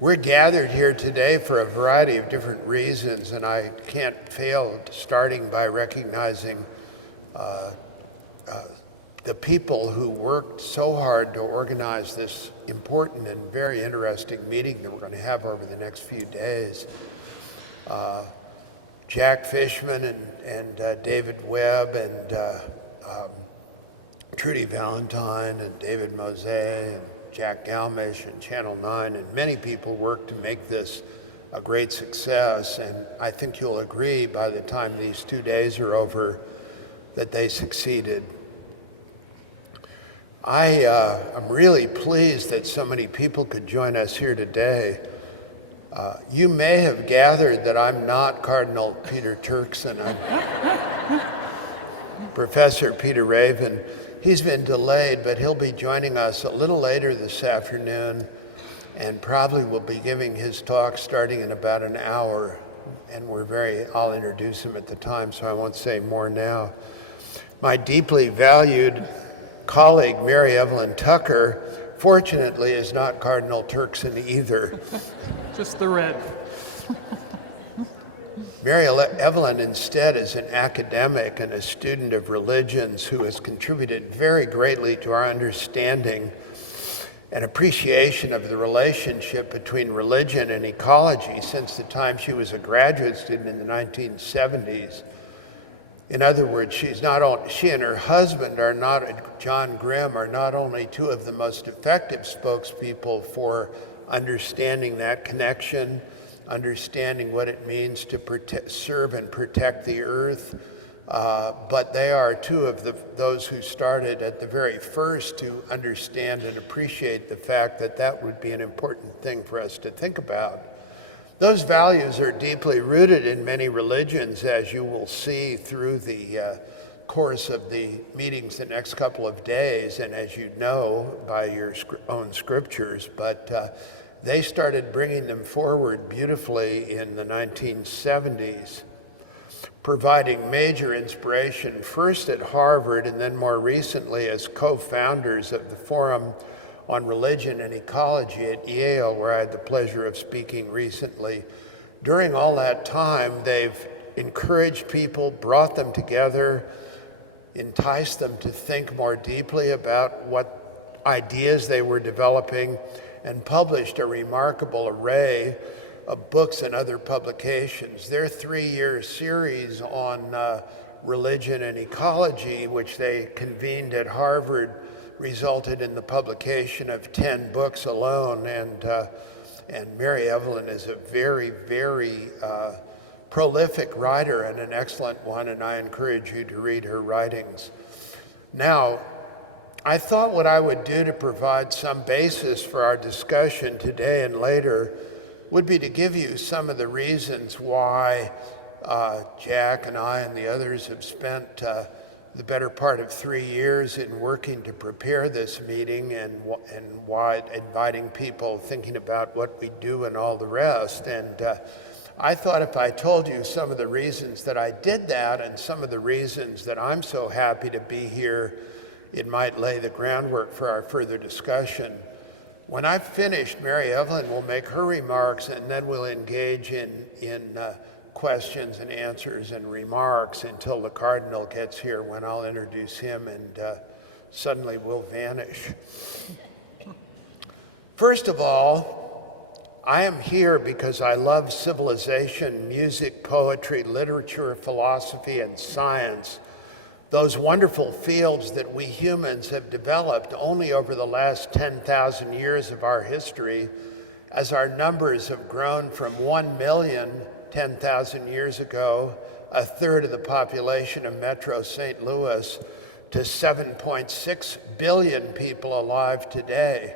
We're gathered here today for a variety of different reasons, and I can't fail starting by recognizing the people who worked so hard to organize this important and very interesting meeting that we're going to have over the next few days. Jack Fishman and David Webb and Trudy Valentine and David Mose and Jack Galmish and Channel 9, and many people worked to make this a great success, and I think you'll agree by the time these 2 days are over that they succeeded. I'm really pleased that so many people could join us here today. You may have gathered that I'm not Cardinal Peter Turkson. I'm Professor Peter Raven. He's been delayed, but he'll be joining us a little later this afternoon and probably will be giving his talk starting in about an hour. And I'll introduce him at the time, so I won't say more now. My deeply valued colleague, Mary Evelyn Tucker, fortunately is not Cardinal Turkson either. Just the red. Mary Evelyn instead is an academic and a student of religions who has contributed very greatly to our understanding and appreciation of the relationship between religion and ecology since the time she was a graduate student in the 1970s. In other words, she and her husband John Grimm, are not only two of the most effective spokespeople for understanding that connection, understanding what it means to serve and protect the earth, but they are two of those who started at the very first to understand and appreciate the fact that that would be an important thing for us to think about. Those values are deeply rooted in many religions, as you will see through the course of the meetings the next couple of days, and as you know by your own scriptures, but they started bringing them forward beautifully in the 1970s, providing major inspiration first at Harvard and then more recently as co-founders of the Forum on Religion and Ecology at Yale, where I had the pleasure of speaking recently. During all that time, they've encouraged people, brought them together, enticed them to think more deeply about what ideas they were developing, and published a remarkable array of books and other publications. Their 3-year series on religion and ecology, which they convened at Harvard, resulted in the publication of 10 books alone, and Mary Evelyn is a very, very prolific writer and an excellent one, and I encourage you to read her writings. Now, I thought what I would do to provide some basis for our discussion today and later would be to give you some of the reasons why Jack and I and the others have spent the better part of 3 years in working to prepare this meeting and why inviting people, thinking about what we do and all the rest. And I thought if I told you some of the reasons that I did that and some of the reasons that I'm so happy to be here, it might lay the groundwork for our further discussion. When I've finished, Mary Evelyn will make her remarks, and then we'll engage in questions and answers and remarks until the Cardinal gets here, when I'll introduce him and suddenly we'll vanish. First of all, I am here because I love civilization, music, poetry, literature, philosophy, and science, those wonderful fields that we humans have developed only over the last 10,000 years of our history, as our numbers have grown from 1 million 10,000 years ago, a third of the population of Metro St. Louis, to 7.6 billion people alive today.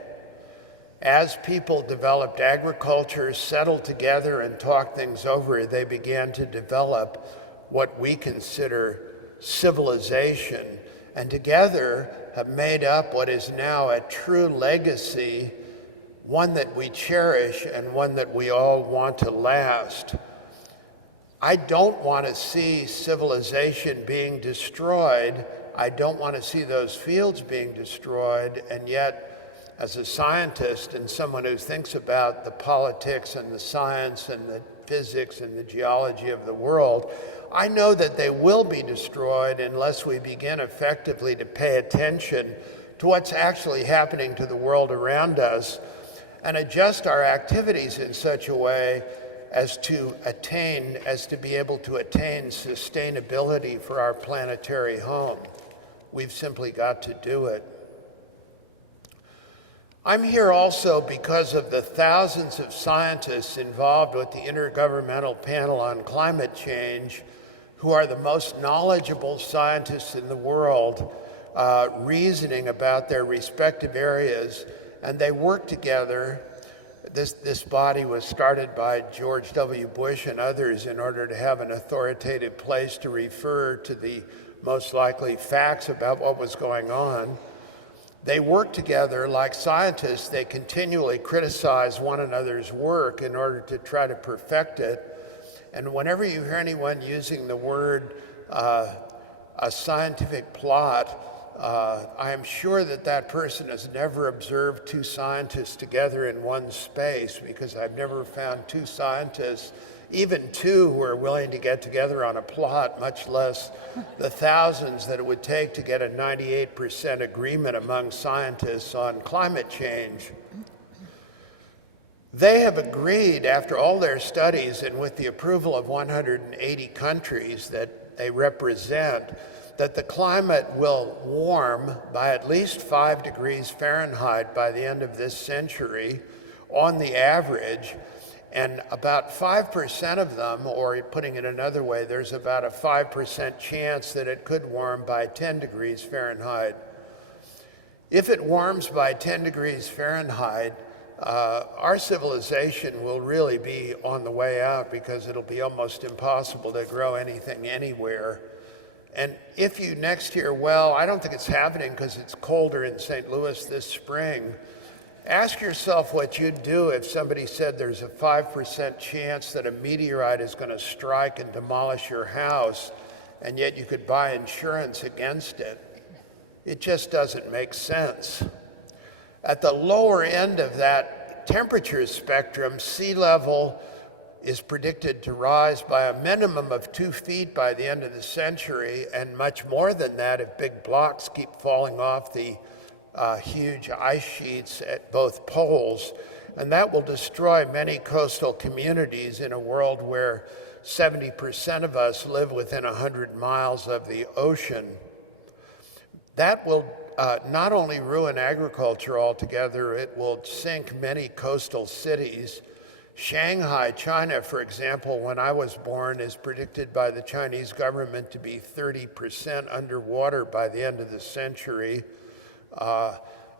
As people developed agriculture, settled together, and talked things over, they began to develop what we consider civilization, and together have made up what is now a true legacy, one that we cherish and one that we all want to last. I don't want to see civilization being destroyed. I don't want to see those fields being destroyed, and yet as a scientist and someone who thinks about the politics and the science and the physics and the geology of the world, I know that they will be destroyed unless we begin effectively to pay attention to what's actually happening to the world around us and adjust our activities in such a way as to be able to attain sustainability for our planetary home. We've simply got to do it. I'm here also because of the thousands of scientists involved with the Intergovernmental Panel on Climate Change, who are the most knowledgeable scientists in the world, reasoning about their respective areas, and they work together. This body was started by George W. Bush and others in order to have an authoritative place to refer to the most likely facts about what was going on. They work together like scientists. They continually criticize one another's work in order to try to perfect it. And whenever you hear anyone using the word a scientific plot, I am sure that that person has never observed two scientists together in one space, because I've never found two scientists, even two, who are willing to get together on a plot, much less the thousands that it would take to get a 98% agreement among scientists on climate change. They have agreed, after all their studies and with the approval of 180 countries that they represent, that the climate will warm by at least 5 degrees Fahrenheit by the end of this century on the average, and about 5% of them, or putting it another way, there's about a 5% chance that it could warm by 10 degrees Fahrenheit. If it warms by 10 degrees Fahrenheit, our civilization will really be on the way out, because it'll be almost impossible to grow anything anywhere. And if you next year, well, I don't think it's happening because it's colder in St. Louis this spring, ask yourself what you'd do if somebody said there's a 5% chance that a meteorite is going to strike and demolish your house, and yet you could buy insurance against it. It just doesn't make sense. At the lower end of that temperature spectrum, sea level is predicted to rise by a minimum of 2 feet by the end of the century, and much more than that if big blocks keep falling off the huge ice sheets at both poles. And that will destroy many coastal communities in a world where 70% of us live within 100 miles of the ocean. That will not only ruin agriculture altogether, it will sink many coastal cities. Shanghai, China, for example, when I was born, is predicted by the Chinese government to be 30% underwater by the end of the century.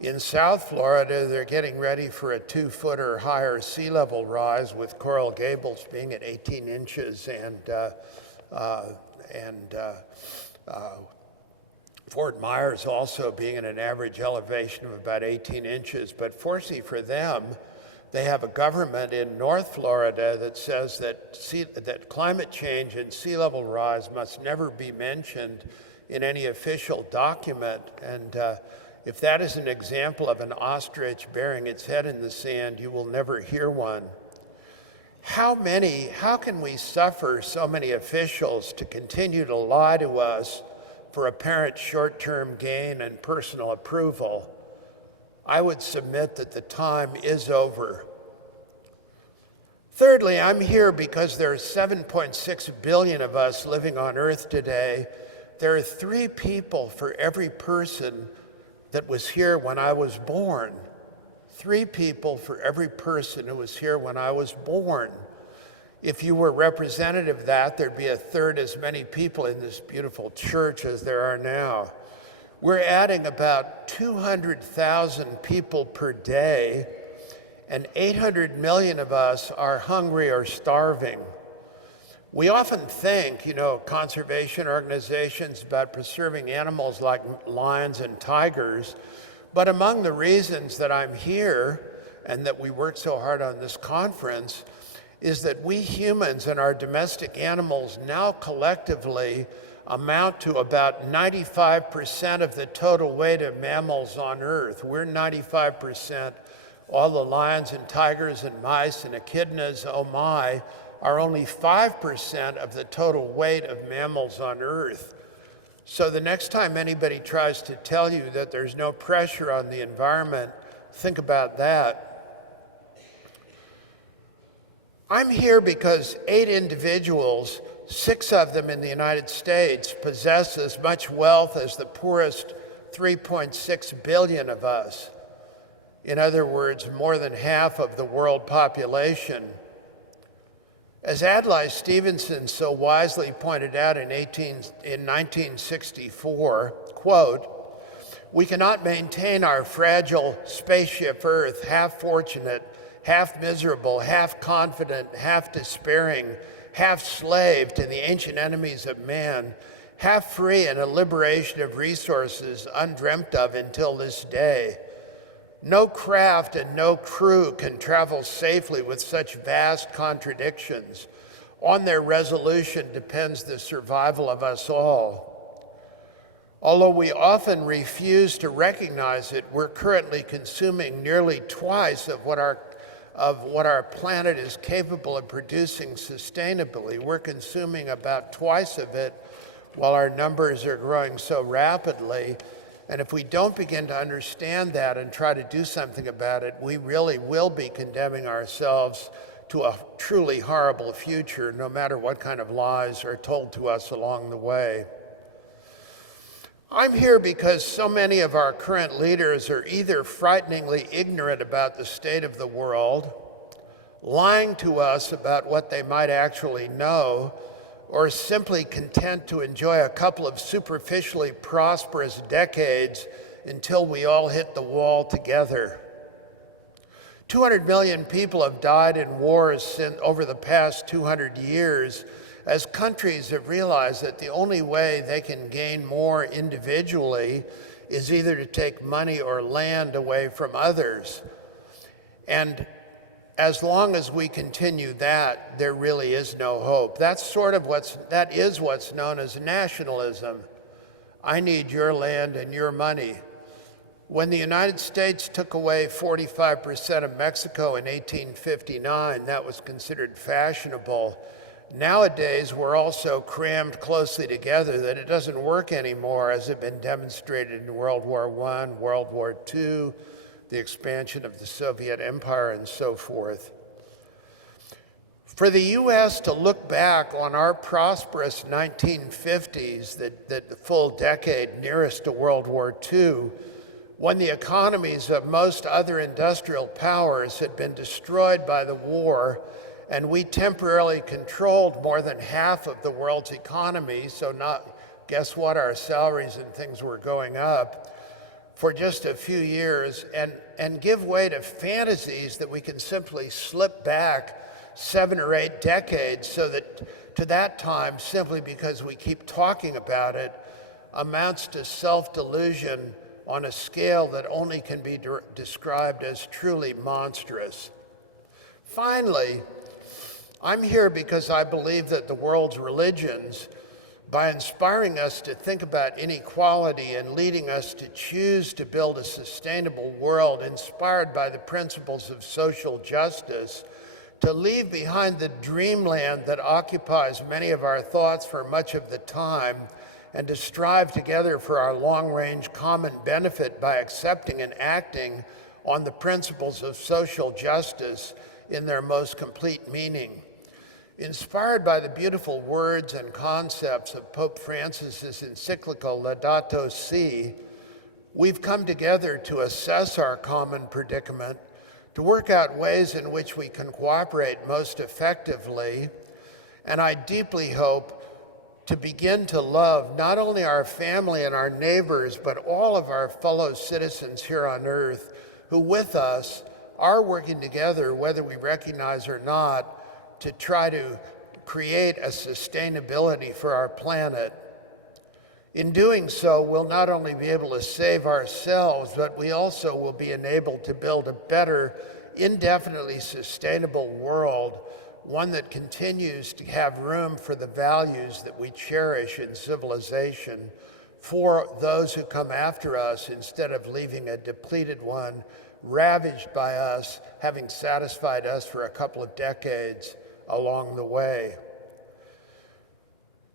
In South Florida, they're getting ready for a 2-foot or higher sea level rise, with Coral Gables being at 18 inches and Fort Myers also being at an average elevation of about 18 inches. But fortunately for them, they have a government in North Florida that says that climate change and sea level rise must never be mentioned in any official document. And if that is an example of an ostrich burying its head in the sand, you will never hear one. How can we suffer so many officials to continue to lie to us for apparent short-term gain and personal approval? I would submit that the time is over. Thirdly, I'm here because there are 7.6 billion of us living on Earth today. There are 3 people for every person that was here when I was born. 3 people for every person who was here when I was born. If you were representative of that, there'd be 1/3 as many people in this beautiful church as there are now. We're adding about 200,000 people per day, and 800 million of us are hungry or starving. We often think, conservation organizations about preserving animals like lions and tigers, but among the reasons that I'm here and that we work so hard on this conference is that we humans and our domestic animals now collectively amount to about 95% of the total weight of mammals on Earth. We're 95%. All the lions and tigers and mice and echidnas, oh my, are only 5% of the total weight of mammals on Earth. So the next time anybody tries to tell you that there's no pressure on the environment, think about that. I'm here because 8 individuals, 6 of them in the United States, possess as much wealth as the poorest 3.6 billion of us. In other words, more than half of the world population. As Adlai Stevenson so wisely pointed out in 1964, quote, "We cannot maintain our fragile spaceship Earth, half fortunate, half miserable, half confident, half despairing, half slave to the ancient enemies of man, half free in a liberation of resources undreamt of until this day. No craft and no crew can travel safely with such vast contradictions. On their resolution depends the survival of us all. Although we often refuse to recognize it, we're currently consuming nearly twice of what our planet is capable of producing sustainably. We're consuming about twice of it while our numbers are growing so rapidly. And if we don't begin to understand that and try to do something about it, we really will be condemning ourselves to a truly horrible future, no matter what kind of lies are told to us along the way. I'm here because so many of our current leaders are either frighteningly ignorant about the state of the world, lying to us about what they might actually know, or simply content to enjoy a couple of superficially prosperous decades until we all hit the wall together. 200 million people have died in wars over the past 200 years as countries have realized that the only way they can gain more individually is either to take money or land away from others. And as long as we continue that, there really is no hope. That is what's known as nationalism. I need your land and your money. When the United States took away 45% of Mexico in 1859, that was considered fashionable. Nowadays, we're all so crammed closely together that it doesn't work anymore, as had been demonstrated in World War I, World War II, the expansion of the Soviet Empire, and so forth. For the U.S. to look back on our prosperous 1950s, the full decade nearest to World War II, when the economies of most other industrial powers had been destroyed by the war, and we temporarily controlled more than half of the world's economy, guess what, our salaries and things were going up for just a few years, and give way to fantasies that we can simply slip back 7 or 8 decades, so that to that time, simply because we keep talking about it, amounts to self-delusion on a scale that only can be described as truly monstrous. Finally, I'm here because I believe that the world's religions, by inspiring us to think about inequality and leading us to choose to build a sustainable world inspired by the principles of social justice, to leave behind the dreamland that occupies many of our thoughts for much of the time, and to strive together for our long-range common benefit by accepting and acting on the principles of social justice in their most complete meaning. Inspired by the beautiful words and concepts of Pope Francis's encyclical Laudato Si', we've come together to assess our common predicament, to work out ways in which we can cooperate most effectively, and I deeply hope to begin to love not only our family and our neighbors, but all of our fellow citizens here on earth who with us are working together, whether we recognize or not, to try to create a sustainability for our planet. In doing so, we'll not only be able to save ourselves, but we also will be enabled to build a better, indefinitely sustainable world one that continues to have room for the values that we cherish in civilization for those who come after us, instead of leaving a depleted one, ravaged by us, having satisfied us for a couple of decades along the way.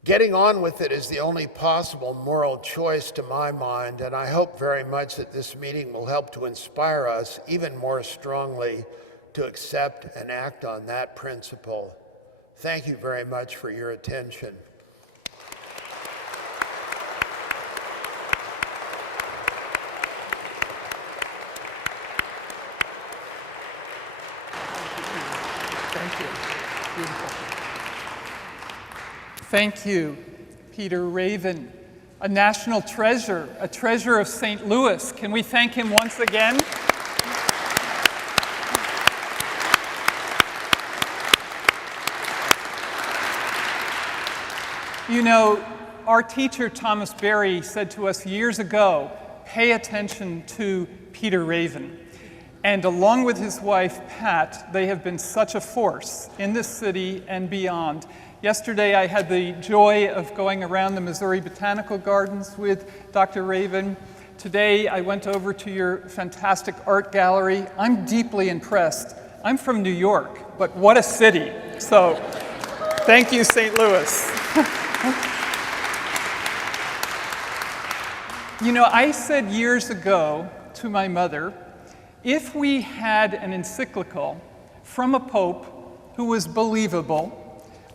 Getting on with it is the only possible moral choice to my mind, and I hope very much that this meeting will help to inspire us even more strongly to accept and act on that principle. Thank you very much for your attention. Thank you. Beautiful. Thank you, Peter Raven, a national treasure, a treasure of St. Louis. Can we thank him once again? You know, our teacher, Thomas Berry, said to us years ago, pay attention to Peter Raven. And along with his wife, Pat, they have been such a force in this city and beyond. Yesterday, I had the joy of going around the Missouri Botanical Gardens with Dr. Raven. Today, I went over to your fantastic art gallery. I'm deeply impressed. I'm from New York, but what a city. So, thank you, St. Louis. You know, I said years ago to my mother, if we had an encyclical from a pope who was believable,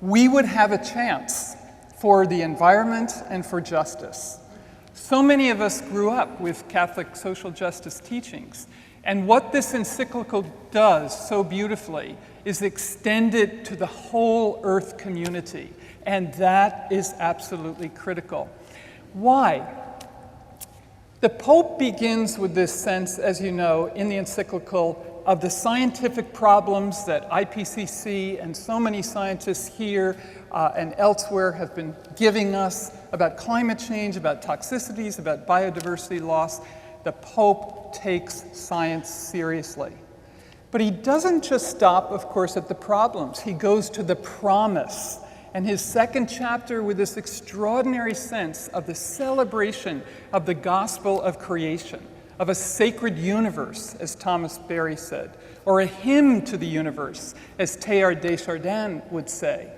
we would have a chance for the environment and for justice. So many of us grew up with Catholic social justice teachings, and what this encyclical does so beautifully is extend it to the whole Earth community, and that is absolutely critical. Why? The Pope begins with this sense, as you know, in the encyclical of the scientific problems that IPCC and so many scientists here and elsewhere have been giving us about climate change, about toxicities, about biodiversity loss. The Pope takes science seriously. But he doesn't just stop, of course, at the problems. He goes to the promise. And his second chapter, with this extraordinary sense of the celebration of the gospel of creation, of a sacred universe, as Thomas Berry said, or a hymn to the universe, as Teilhard de Chardin would say.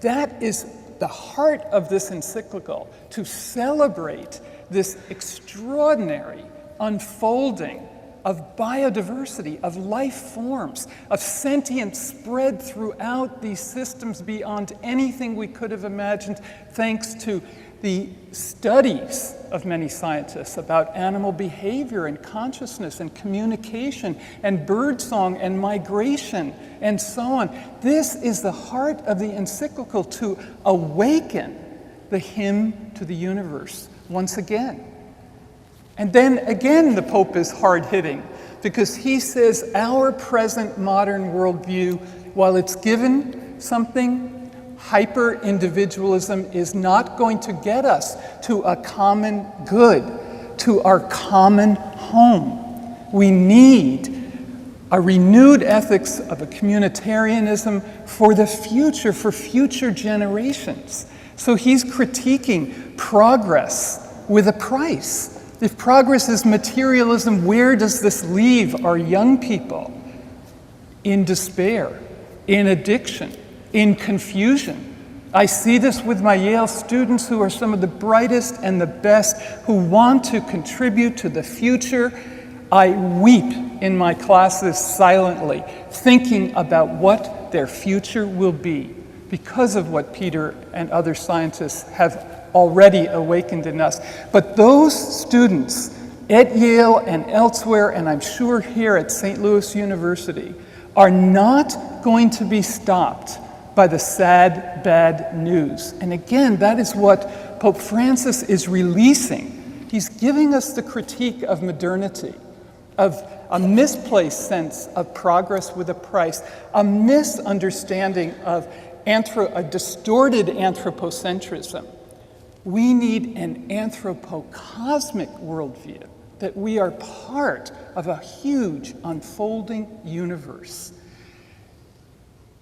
That is the heart of this encyclical, to celebrate this extraordinary unfolding of biodiversity, of life forms, of sentience spread throughout these systems beyond anything we could have imagined, thanks to the studies of many scientists about animal behavior and consciousness and communication and birdsong and migration and so on. This is the heart of the encyclical, to awaken the hymn to the universe once again. And then again, the Pope is hard-hitting, because he says our present modern worldview, while it's given something, hyper-individualism is not going to get us to a common good, to our common home. We need a renewed ethics of a communitarianism for the future, for future generations. So he's critiquing progress with a price. If progress is materialism, where does this leave our young people? In despair, in addiction, in confusion. I see this with my Yale students, who are some of the brightest and the best, who want to contribute to the future. I weep in my classes silently, thinking about what their future will be, because of what Peter and other scientists have already awakened in us. But those students at Yale and elsewhere, and I'm sure here at St. Louis University, are not going to be stopped by the sad, bad news. And again, that is what Pope Francis is releasing. He's giving us the critique of modernity, of a misplaced sense of progress with a price, a misunderstanding of a distorted anthropocentrism. We need an anthropocosmic worldview, that we are part of a huge unfolding universe.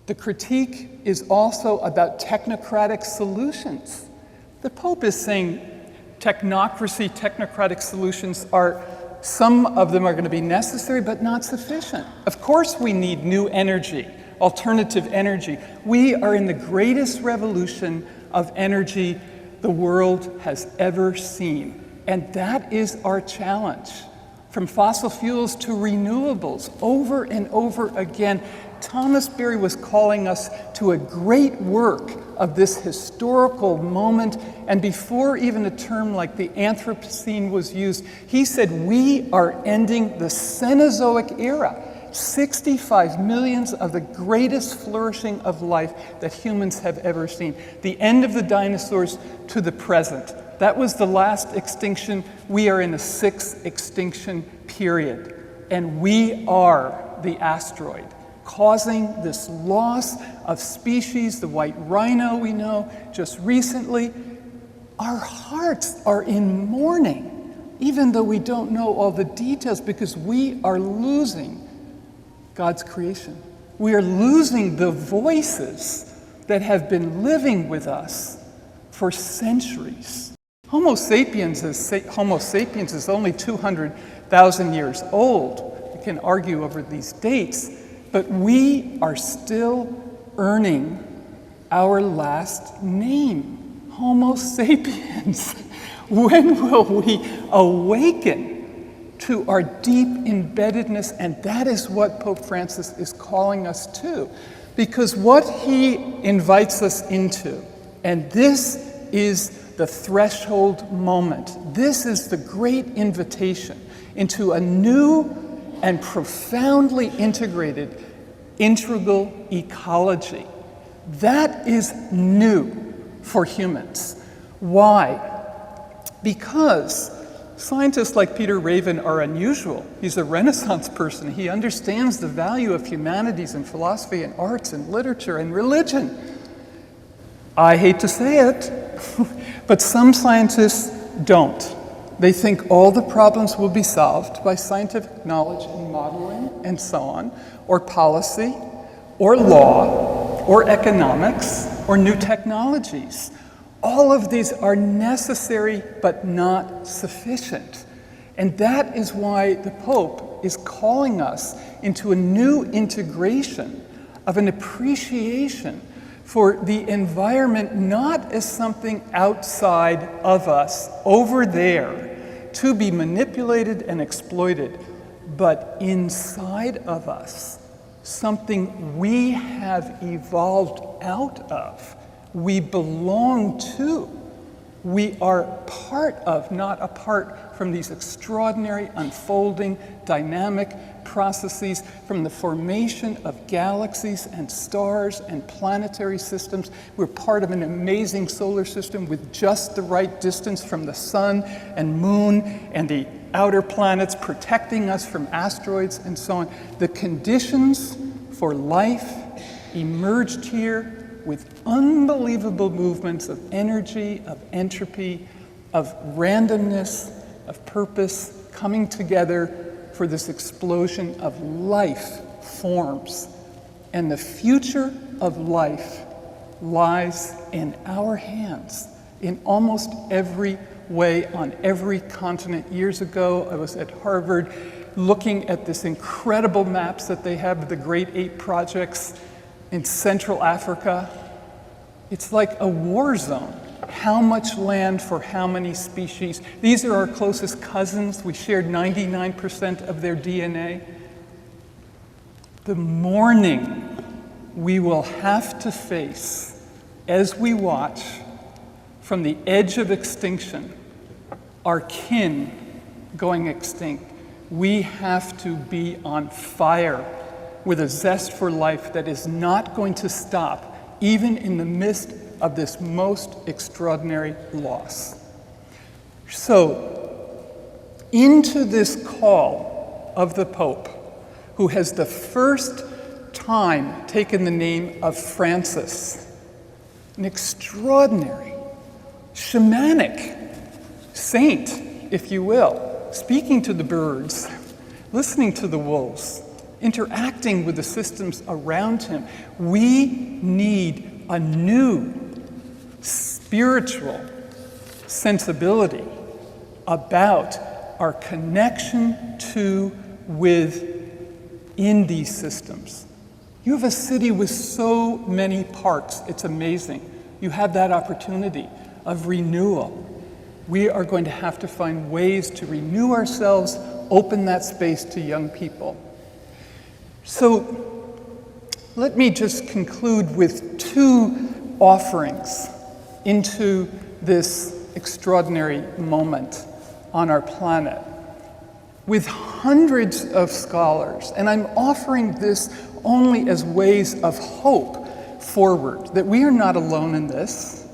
The critique is also about technocratic solutions. The Pope is saying technocratic solutions some of them are going to be necessary, but not sufficient. Of course we need new energy, alternative energy. We are in the greatest revolution of energy the world has ever seen. And that is our challenge. From fossil fuels to renewables, over and over again, Thomas Berry was calling us to a great work of this historical moment. And before even a term like the Anthropocene was used, he said, we are ending the Cenozoic era. 65 millions of the greatest flourishing of life that humans have ever seen. The end of the dinosaurs to the present. That was the last extinction. We are in a sixth extinction period. And we are the asteroid, causing this loss of species, the white rhino we know just recently. Our hearts are in mourning, even though we don't know all the details, because we are losing God's creation. We are losing the voices that have been living with us for centuries. Homo sapiens is only 200,000 years old. We can argue over these dates, but we are still earning our last name, Homo sapiens. When will we awaken to our deep embeddedness? And that is what Pope Francis is calling us to. Because what he invites us into, and this is the threshold moment, this is the great invitation into a new and profoundly integrated integral ecology. That is new for humans. Why? Because scientists like Peter Raven are unusual. He's a Renaissance person. He understands the value of humanities and philosophy and arts and literature and religion. I hate to say it, but some scientists don't. They think all the problems will be solved by scientific knowledge and modeling and so on, or policy, or law, or economics, or new technologies. All of these are necessary but not sufficient. And that is why the Pope is calling us into a new integration of an appreciation for the environment not as something outside of us, over there, to be manipulated and exploited, but inside of us, something we have evolved out of. We belong to. We are part of, not apart from these extraordinary, unfolding, dynamic processes, from the formation of galaxies and stars and planetary systems. We're part of an amazing solar system with just the right distance from the sun and moon and the outer planets, protecting us from asteroids and so on. The conditions for life emerged here with unbelievable movements of energy, of entropy, of randomness, of purpose, coming together for this explosion of life forms. And the future of life lies in our hands in almost every way, on every continent. Years ago, I was at Harvard looking at this incredible maps that they have of the Great Ape Projects in Central Africa. It's like a war zone. How much land for how many species? These are our closest cousins. We shared 99% of their DNA. The mourning we will have to face as we watch from the edge of extinction, our kin going extinct. We have to be on fire with a zest for life that is not going to stop, even in the midst of this most extraordinary loss. So, into this call of the Pope, who has the first time taken the name of Francis, an extraordinary, shamanic saint, if you will, speaking to the birds, listening to the wolves, interacting with the systems around him. We need a new spiritual sensibility about our connection to, within these systems. You have a city with so many parks, it's amazing. You have that opportunity of renewal. We are going to have to find ways to renew ourselves, open that space to young people. So let me just conclude with two offerings into this extraordinary moment on our planet. With hundreds of scholars, and I'm offering this only as ways of hope forward, that we are not alone in this.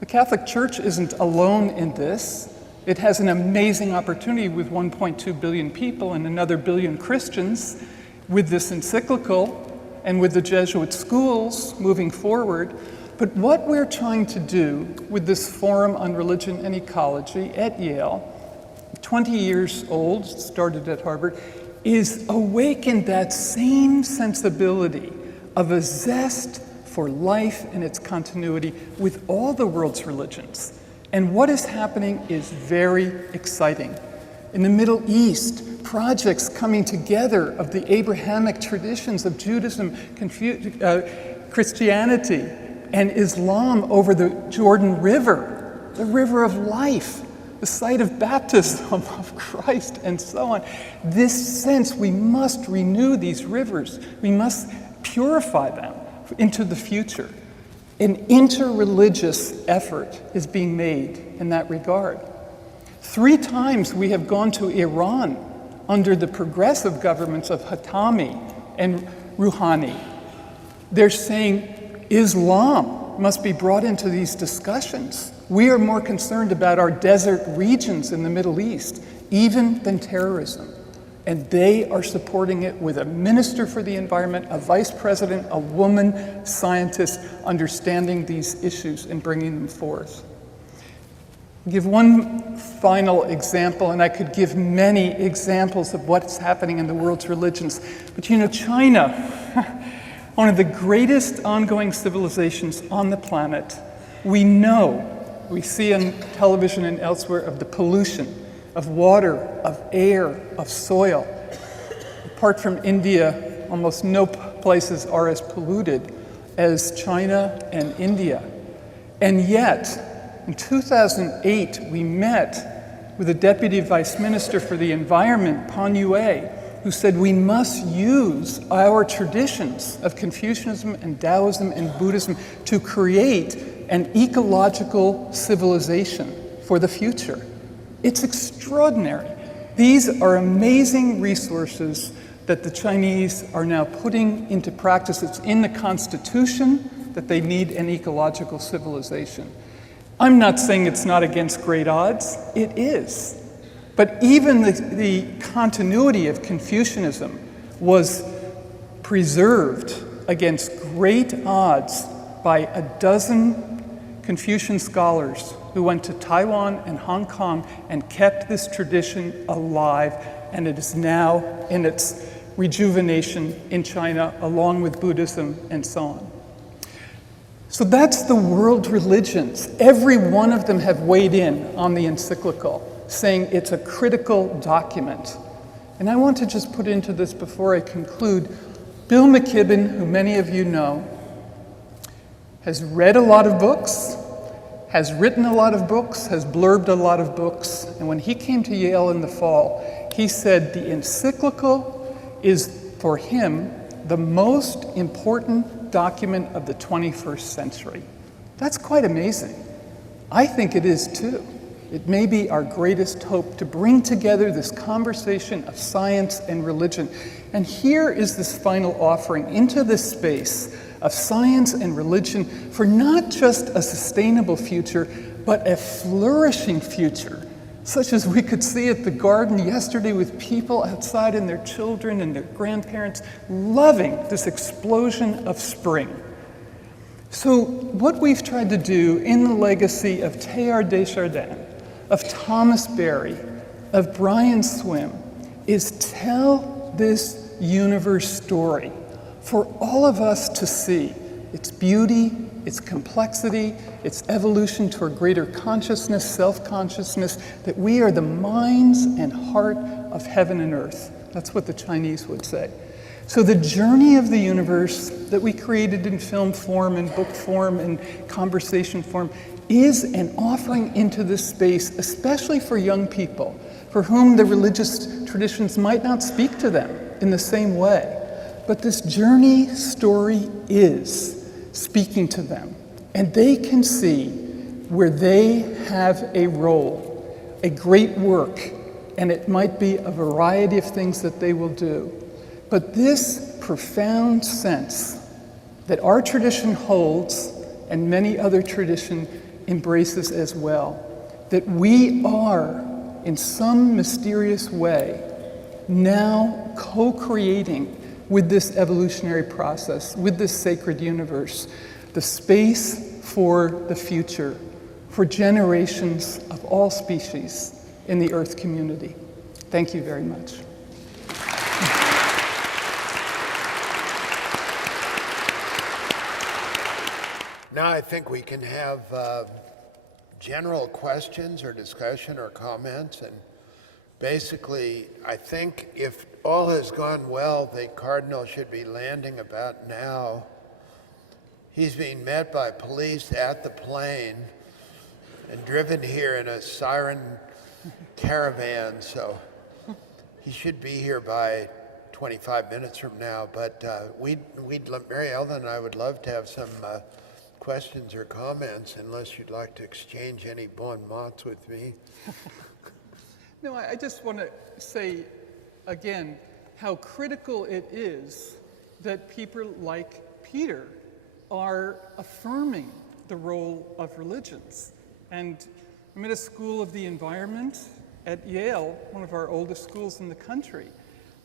The Catholic Church isn't alone in this. It has an amazing opportunity with 1.2 billion people and another billion Christians with this encyclical and with the Jesuit schools moving forward. But what we're trying to do with this Forum on Religion and Ecology at Yale, 20 years old, started at Harvard, is awaken that same sensibility of a zest for life and its continuity with all the world's religions. And what is happening is very exciting. In the Middle East, projects coming together of the Abrahamic traditions of Judaism, Christianity, and Islam over the Jordan River, the river of life, the site of baptism of Christ, and so on. This sense, we must renew these rivers. We must purify them into the future. An interreligious effort is being made in that regard. 3 times we have gone to Iran under the progressive governments of Hatami and Rouhani. They're saying Islam must be brought into these discussions. We are more concerned about our desert regions in the Middle East, even than terrorism. And they are supporting it with a minister for the environment, a vice president, a woman scientist, understanding these issues and bringing them forth. I'll give one final example, and I could give many examples of what's happening in the world's religions. But you know, China, one of the greatest ongoing civilizations on the planet, we know, we see on television and elsewhere, of the pollution of water, of air, of soil. Apart from India, almost no places are as polluted as China and India. And yet, in 2008, we met with the Deputy Vice Minister for the Environment, Pan Yue, who said we must use our traditions of Confucianism and Taoism and Buddhism to create an ecological civilization for the future. It's extraordinary. These are amazing resources that the Chinese are now putting into practice. It's in the Constitution that they need an ecological civilization. I'm not saying it's not against great odds. It is. But even the continuity of Confucianism was preserved against great odds by a dozen Confucian scholars who went to Taiwan and Hong Kong and kept this tradition alive, and it is now in its rejuvenation in China, along with Buddhism and so on. So that's the world religions. Every one of them have weighed in on the encyclical, saying it's a critical document. And I want to just put into this before I conclude, Bill McKibben, who many of you know, has read a lot of books, has written a lot of books, has blurbed a lot of books, and when he came to Yale in the fall, he said the encyclical is, for him, the most important document of the 21st century. That's quite amazing. I think it is too. It may be our greatest hope to bring together this conversation of science and religion. And here is this final offering into this space of science and religion for not just a sustainable future, but a flourishing future, such as we could see at the garden yesterday with people outside and their children and their grandparents loving this explosion of spring. So what we've tried to do in the legacy of Teilhard de Chardin, of Thomas Berry, of Brian Swim, is tell this universe story for all of us to see its beauty, its complexity, its evolution toward greater consciousness, self-consciousness, that we are the minds and heart of heaven and earth. That's what the Chinese would say. So the journey of the universe that we created in film form and book form and conversation form is an offering into this space, especially for young people, for whom the religious traditions might not speak to them in the same way. But this journey story is speaking to them, and they can see where they have a role, a great work, and it might be a variety of things that they will do. But this profound sense that our tradition holds, and many other tradition embraces as well, that we are, in some mysterious way, now co-creating with this evolutionary process, with this sacred universe, the space for the future, for generations of all species in the Earth community. Thank you very much. Now I think we can have general questions or discussion or comments. And basically, I think if all has gone well, the Cardinal should be landing about now. He's being met by police at the plane and driven here in a siren caravan, so he should be here by 25 minutes from now. But Mary Ellen and I would love to have some questions or comments, unless you'd like to exchange any bon mots with me. No, I just want to say again how critical it is that people like Peter are affirming the role of religions. And I'm at a school of the environment at Yale, one of our oldest schools in the country.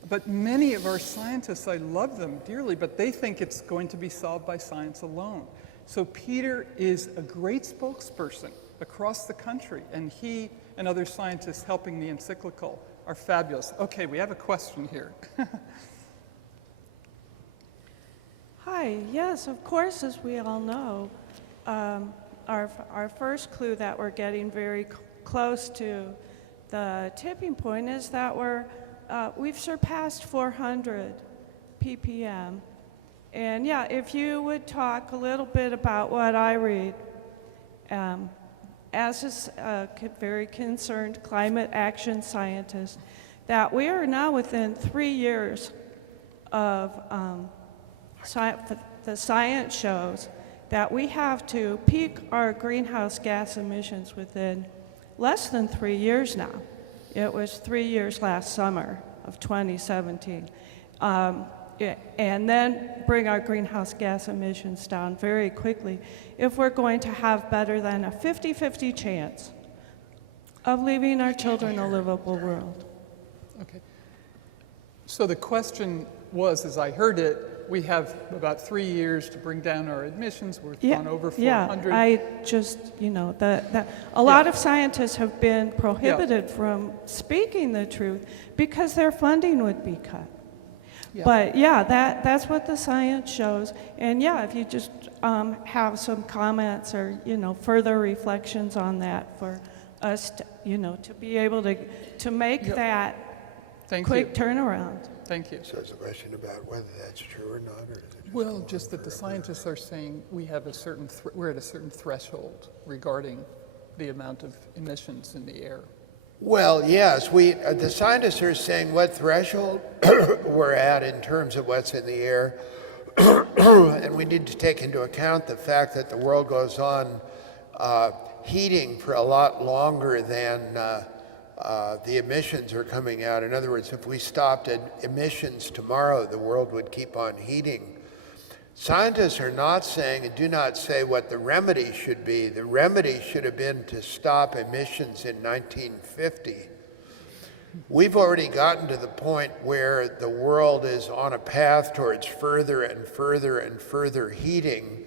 But many of our scientists, I love them dearly, but they think it's going to be solved by science alone. So Peter is a great spokesperson across the country, and he and other scientists helping the encyclical are fabulous. Okay, we have a question here. Hi, yes, of course, as we all know, our first clue that we're getting very close to the tipping point is that we've surpassed 400 ppm. And yeah, if you would talk a little bit about what I read, as a very concerned climate action scientist, that we are now within 3 years of the science shows that we have to peak our greenhouse gas emissions within less than 3 years now. It was 3 years last summer of 2017. And then bring our greenhouse gas emissions down very quickly if we're going to have better than a 50-50 chance of leaving our children a livable world. Okay. So the question was, as I heard it, we have about 3 years to bring down our emissions. We've gone over 400. Yeah, I just, a lot of scientists have been prohibited from speaking the truth because their funding would be cut. Yeah. But yeah, that's what the science shows. And yeah, if you just have some comments or, further reflections on that for us to, to be able to make that quick turnaround. Thank you. So it's a question about whether that's true or not, or is it just that the scientists are saying we have we're at a certain threshold regarding the amount of emissions in the air. Well, yes, the scientists are saying what threshold we're at in terms of what's in the air, and we need to take into account the fact that the world goes on heating for a lot longer than the emissions are coming out. In other words, if we stopped at emissions tomorrow, the world would keep on heating. Scientists are not saying, and do not say, what the remedy should be. The remedy should have been to stop emissions in 1950. We've already gotten to the point where the world is on a path towards further and further and further heating.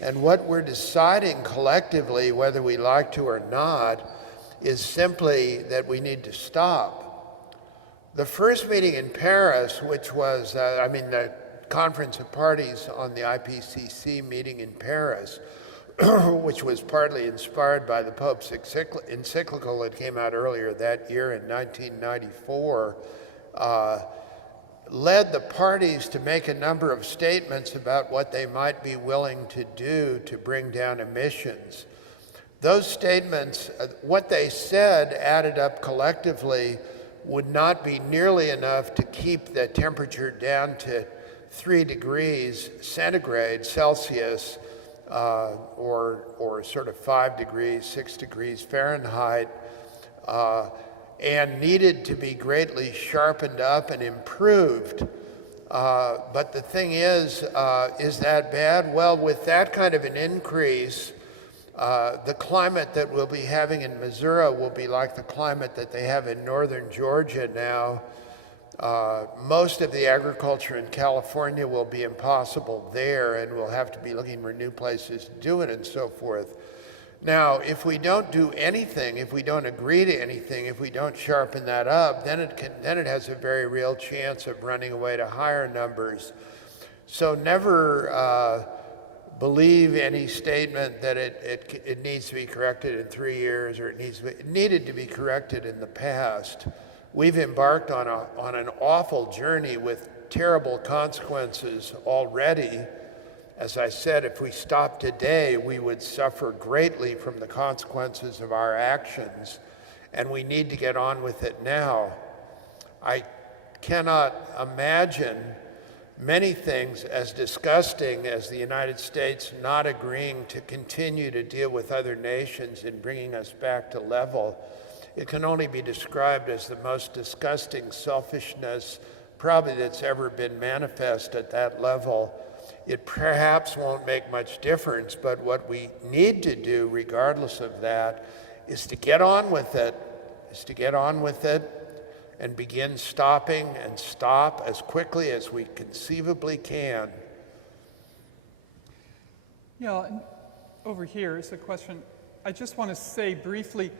And what we're deciding collectively, whether we like to or not, is simply that we need to stop. The first meeting in Paris, which was, the Conference of Parties on the IPCC meeting in Paris, which was partly inspired by the Pope's encyclical that came out earlier that year in 1994, led the parties to make a number of statements about what they might be willing to do to bring down emissions. Those statements, what they said added up collectively would not be nearly enough to keep the temperature down to 3 degrees centigrade Celsius, or sort of 5 degrees, 6 degrees Fahrenheit, and needed to be greatly sharpened up and improved. But the thing is that bad? Well, with that kind of an increase, the climate that we'll be having in Missouri will be like the climate that they have in northern Georgia now. Most of the agriculture in California will be impossible there, and we'll have to be looking for new places to do it and so forth. Now, if we don't do anything, if we don't agree to anything, if we don't sharpen that up, then it has a very real chance of running away to higher numbers. So never believe any statement that it needs to be corrected in 3 years, or it needed to be corrected in the past. We've embarked on an awful journey with terrible consequences already. As I said, if we stopped today, we would suffer greatly from the consequences of our actions, and we need to get on with it now. I cannot imagine many things as disgusting as the United States not agreeing to continue to deal with other nations in bringing us back to level. It can only be described as the most disgusting selfishness probably that's ever been manifest at that level. It perhaps won't make much difference, but what we need to do, regardless of that, is to get on with it, and begin stopping and stop as quickly as we conceivably can. Yeah, and over here is a question. I just want to say briefly,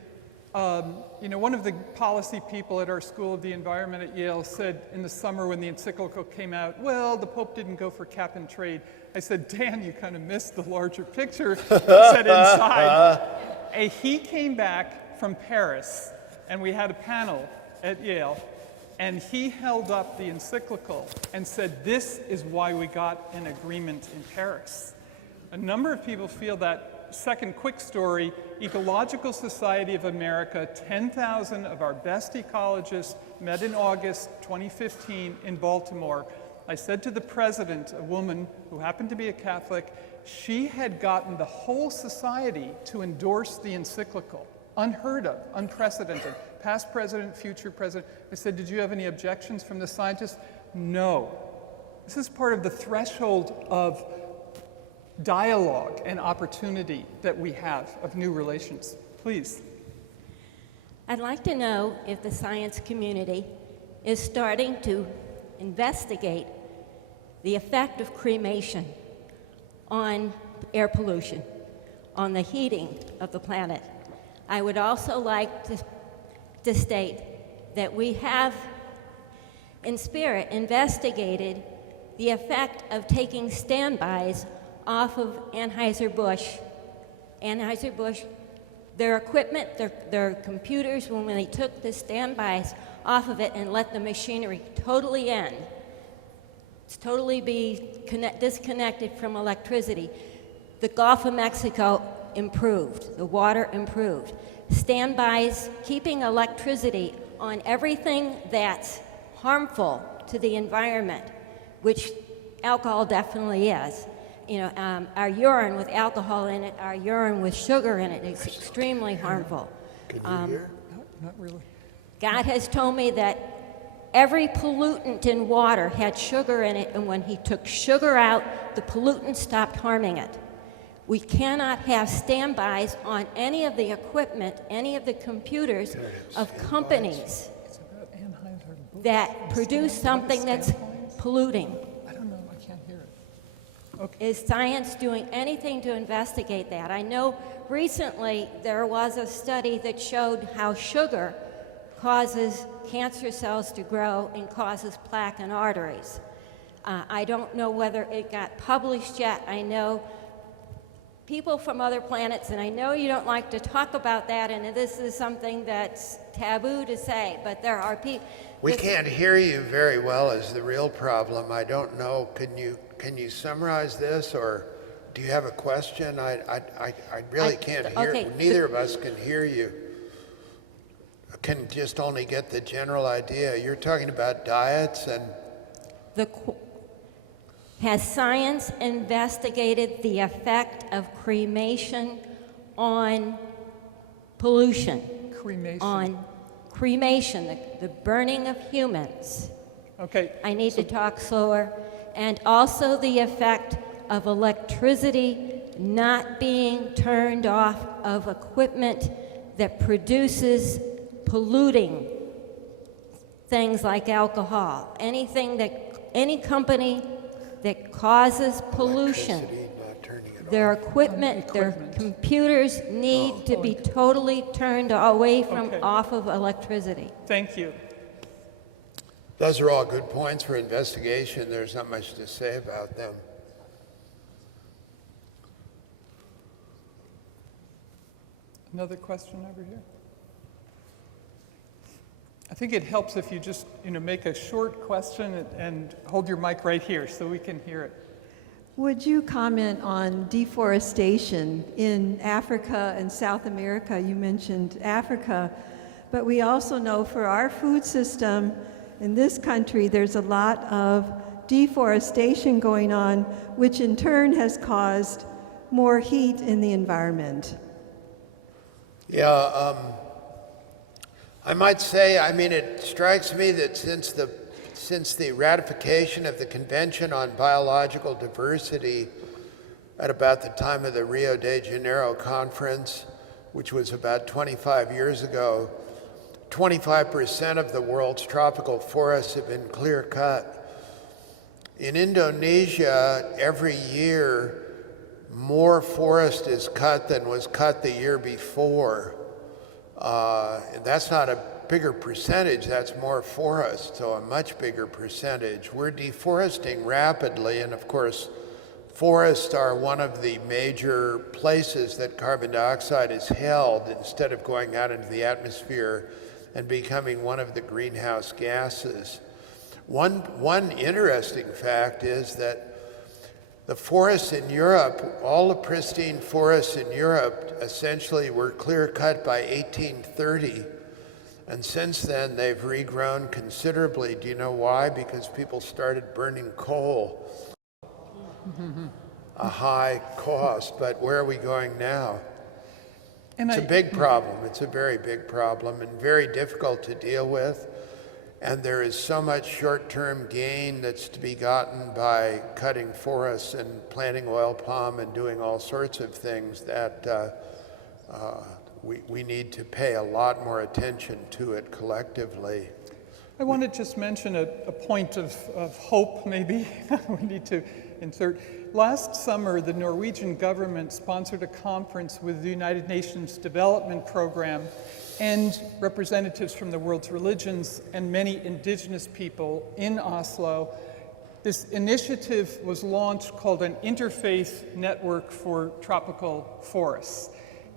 one of the policy people at our School of the Environment at Yale said in the summer when the encyclical came out, well, the Pope didn't go for cap and trade. I said, Dan, you kind of missed the larger picture. He said inside. He came back from Paris, and we had a panel at Yale, and he held up the encyclical and said, this is why we got an agreement in Paris. A number of people feel that. Second quick story, Ecological Society of America, 10,000 of our best ecologists met in August 2015 in Baltimore. I said to the president, a woman who happened to be a Catholic, she had gotten the whole society to endorse the encyclical. Unheard of, unprecedented. Past president, future president. I said, did you have any objections from the scientists? No. This is part of the threshold of dialogue and opportunity that we have of new relations. Please. I'd like to know if the science community is starting to investigate the effect of cremation on air pollution, on the heating of the planet. I would also like to state that we have, in spirit, investigated the effect of taking standbys off of Anheuser-Busch, their equipment, their computers, when they took the standbys off of it and let the machinery totally end, totally be disconnected from electricity, the Gulf of Mexico improved, the water improved. Standbys, keeping electricity on everything that's harmful to the environment, which alcohol definitely is. Our urine with alcohol in it, our urine with sugar in it is extremely harmful. Can you hear? No, not really. God has told me that every pollutant in water had sugar in it, and when he took sugar out, the pollutant stopped harming it. We cannot have standbys on any of the equipment, any of the computers of companies that produce something that's polluting. I don't know, I can't hear it. Okay. Is science doing anything to investigate that? I know recently there was a study that showed how sugar causes cancer cells to grow and causes plaque in arteries. I don't know whether it got published yet. I know people from other planets, and I know you don't like to talk about that, and this is something that's taboo to say, but there are people. We can't hear you very well is the real problem. I don't know, can you summarize this, or do you have a question? I really can't hear. Okay. Neither of us can hear you. Can just only get the general idea. You're talking about diets and... Has science investigated the effect of cremation on pollution? Cremation. On cremation, the burning of humans. Okay. I need to talk slower. And also the effect of electricity not being turned off of equipment that produces polluting things like alcohol. Any company that causes pollution, their equipment, their computers need to be totally turned away from off of electricity. Thank you. Those are all good points for investigation. There's not much to say about them. Another question over here? I think it helps if you just, make a short question and hold your mic right here so we can hear it. Would you comment on deforestation in Africa and South America? You mentioned Africa, but we also know for our food system in this country, there's a lot of deforestation going on, which in turn has caused more heat in the environment. Yeah, I might say, it strikes me that since the ratification of the Convention on Biological Diversity at about the time of the Rio de Janeiro conference, which was about 25 years ago, 25% of the world's tropical forests have been clear-cut. In Indonesia, every year, more forest is cut than was cut the year before. That's not a bigger percentage, that's more forest, so a much bigger percentage. We're deforesting rapidly, and of course, forests are one of the major places that carbon dioxide is held instead of going out into the atmosphere and becoming one of the greenhouse gases. One interesting fact is that the forests in Europe, all the pristine forests in Europe essentially were clear-cut by 1830. And since then, they've regrown considerably. Do you know why? Because people started burning coal. A high cost, but where are we going now? It's a big problem. It's a very big problem and very difficult to deal with. And there is so much short-term gain that's to be gotten by cutting forests and planting oil palm and doing all sorts of things that we need to pay a lot more attention to it collectively. I want to just mention a point of hope, maybe, we need to insert. Last summer, the Norwegian government sponsored a conference with the United Nations Development Program and representatives from the world's religions and many indigenous people in Oslo. This initiative was launched called an Interfaith Network for Tropical Forests.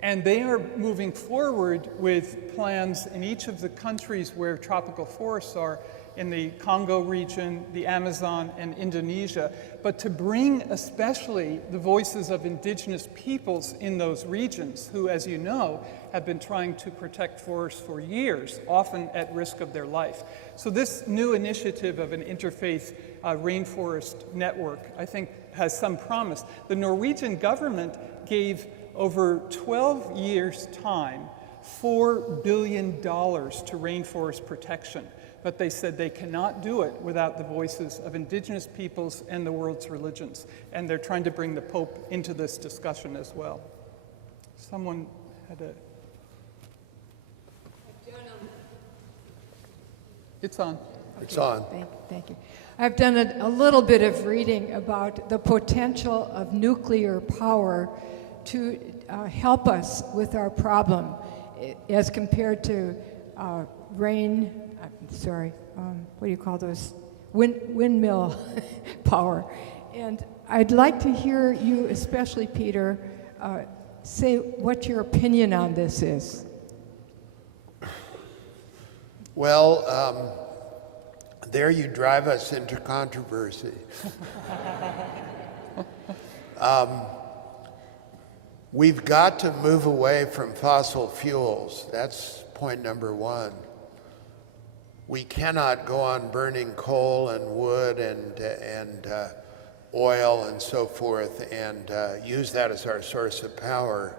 And they are moving forward with plans in each of the countries where tropical forests are, in the Congo region, the Amazon, and Indonesia, but to bring especially the voices of indigenous peoples in those regions who, as you know, have been trying to protect forests for years, often at risk of their life. So this new initiative of an interfaith rainforest network, I think, has some promise. The Norwegian government gave over 12 years' time, $4 billion to rainforest protection. But they said they cannot do it without the voices of indigenous peoples and the world's religions. And they're trying to bring the Pope into this discussion as well. Someone had a... It's on. It's on. Thank you. I've done a little bit of reading about the potential of nuclear power to help us with our problem as compared to what do you call those? Windmill power. And I'd like to hear you, especially Peter, say what your opinion on this is. Well, there you drive us into controversy. We've got to move away from fossil fuels. That's point number one. We cannot go on burning coal and wood and oil and so forth and use that as our source of power.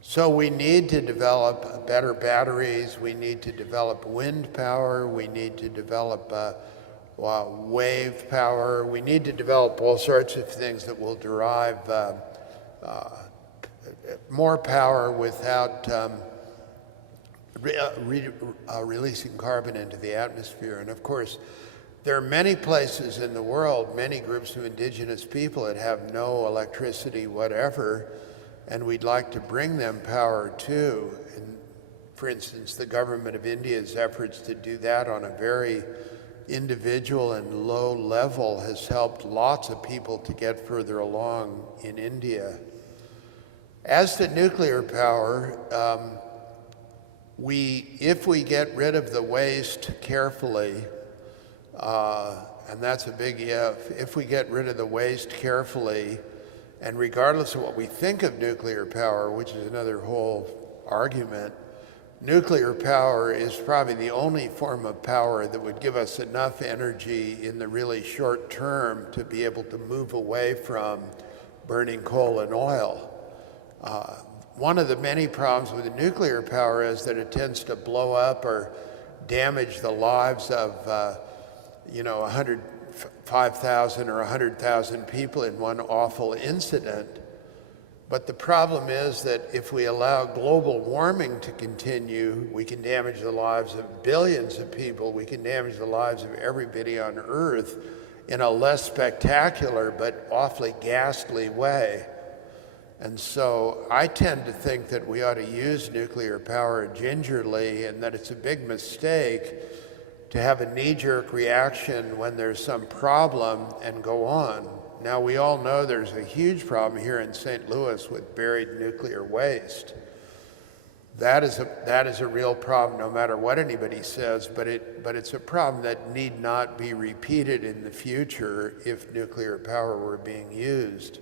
So we need to develop better batteries, we need to develop wind power, we need to develop wave power, we need to develop all sorts of things that will derive more power without releasing carbon into the atmosphere. And of course, there are many places in the world, many groups of indigenous people that have no electricity whatever, and we'd like to bring them power too. And for instance, the government of India's efforts to do that on a very individual and low level has helped lots of people to get further along in India. As to nuclear power, if we get rid of the waste carefully, and that's a big if we get rid of the waste carefully, and regardless of what we think of nuclear power, which is another whole argument, nuclear power is probably the only form of power that would give us enough energy in the really short term to be able to move away from burning coal and oil. One of the many problems with the nuclear power is that it tends to blow up or damage the lives of 105,000 or 100,000 people in one awful incident. But the problem is that if we allow global warming to continue, we can damage the lives of billions of people. We can damage the lives of everybody on Earth in a less spectacular but awfully ghastly way. And so I tend to think that we ought to use nuclear power gingerly, and that it's a big mistake to have a knee-jerk reaction when there's some problem and go on. Now, we all know there's a huge problem here in St. Louis with buried nuclear waste. That is a real problem, no matter what anybody says, but it's a problem that need not be repeated in the future if nuclear power were being used.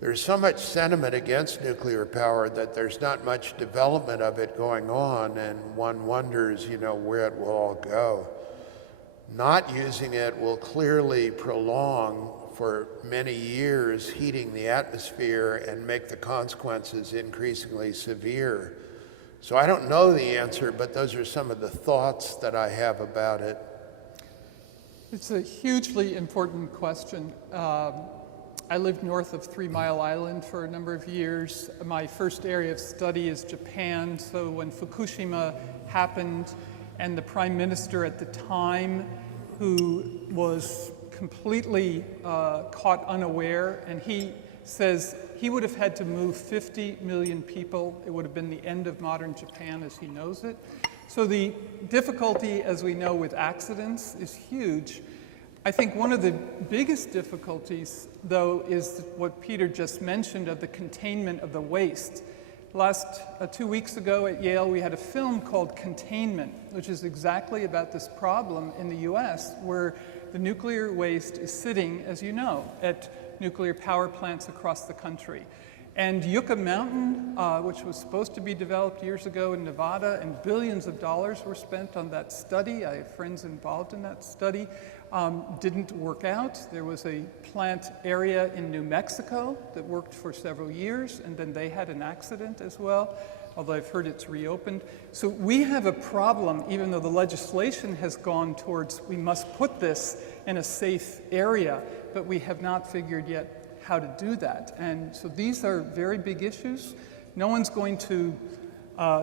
There's so much sentiment against nuclear power that there's not much development of it going on, and one wonders, where it will all go. Not using it will clearly prolong for many years heating the atmosphere and make the consequences increasingly severe. So I don't know the answer, but those are some of the thoughts that I have about it. It's a hugely important question. I lived north of 3 Mile Island for a number of years. My first area of study is Japan, so when Fukushima happened and the prime minister at the time, who was completely caught unaware, and he says he would have had to move 50 million people. It would have been the end of modern Japan as he knows it. So the difficulty, as we know, with accidents is huge. I think one of the biggest difficulties, though, is what Peter just mentioned of the containment of the waste. Last 2 weeks ago at Yale, we had a film called Containment, which is exactly about this problem in the US, where the nuclear waste is sitting, as you know, at nuclear power plants across the country. And Yucca Mountain, which was supposed to be developed years ago in Nevada, and billions of dollars were spent on that study. I have friends involved in that study. Didn't work out. There was a plant area in New Mexico that worked for several years, and then they had an accident as well, although I've heard it's reopened. So we have a problem, even though the legislation has gone towards we must put this in a safe area, but we have not figured yet how to do that. And so these are very big issues. No one's going to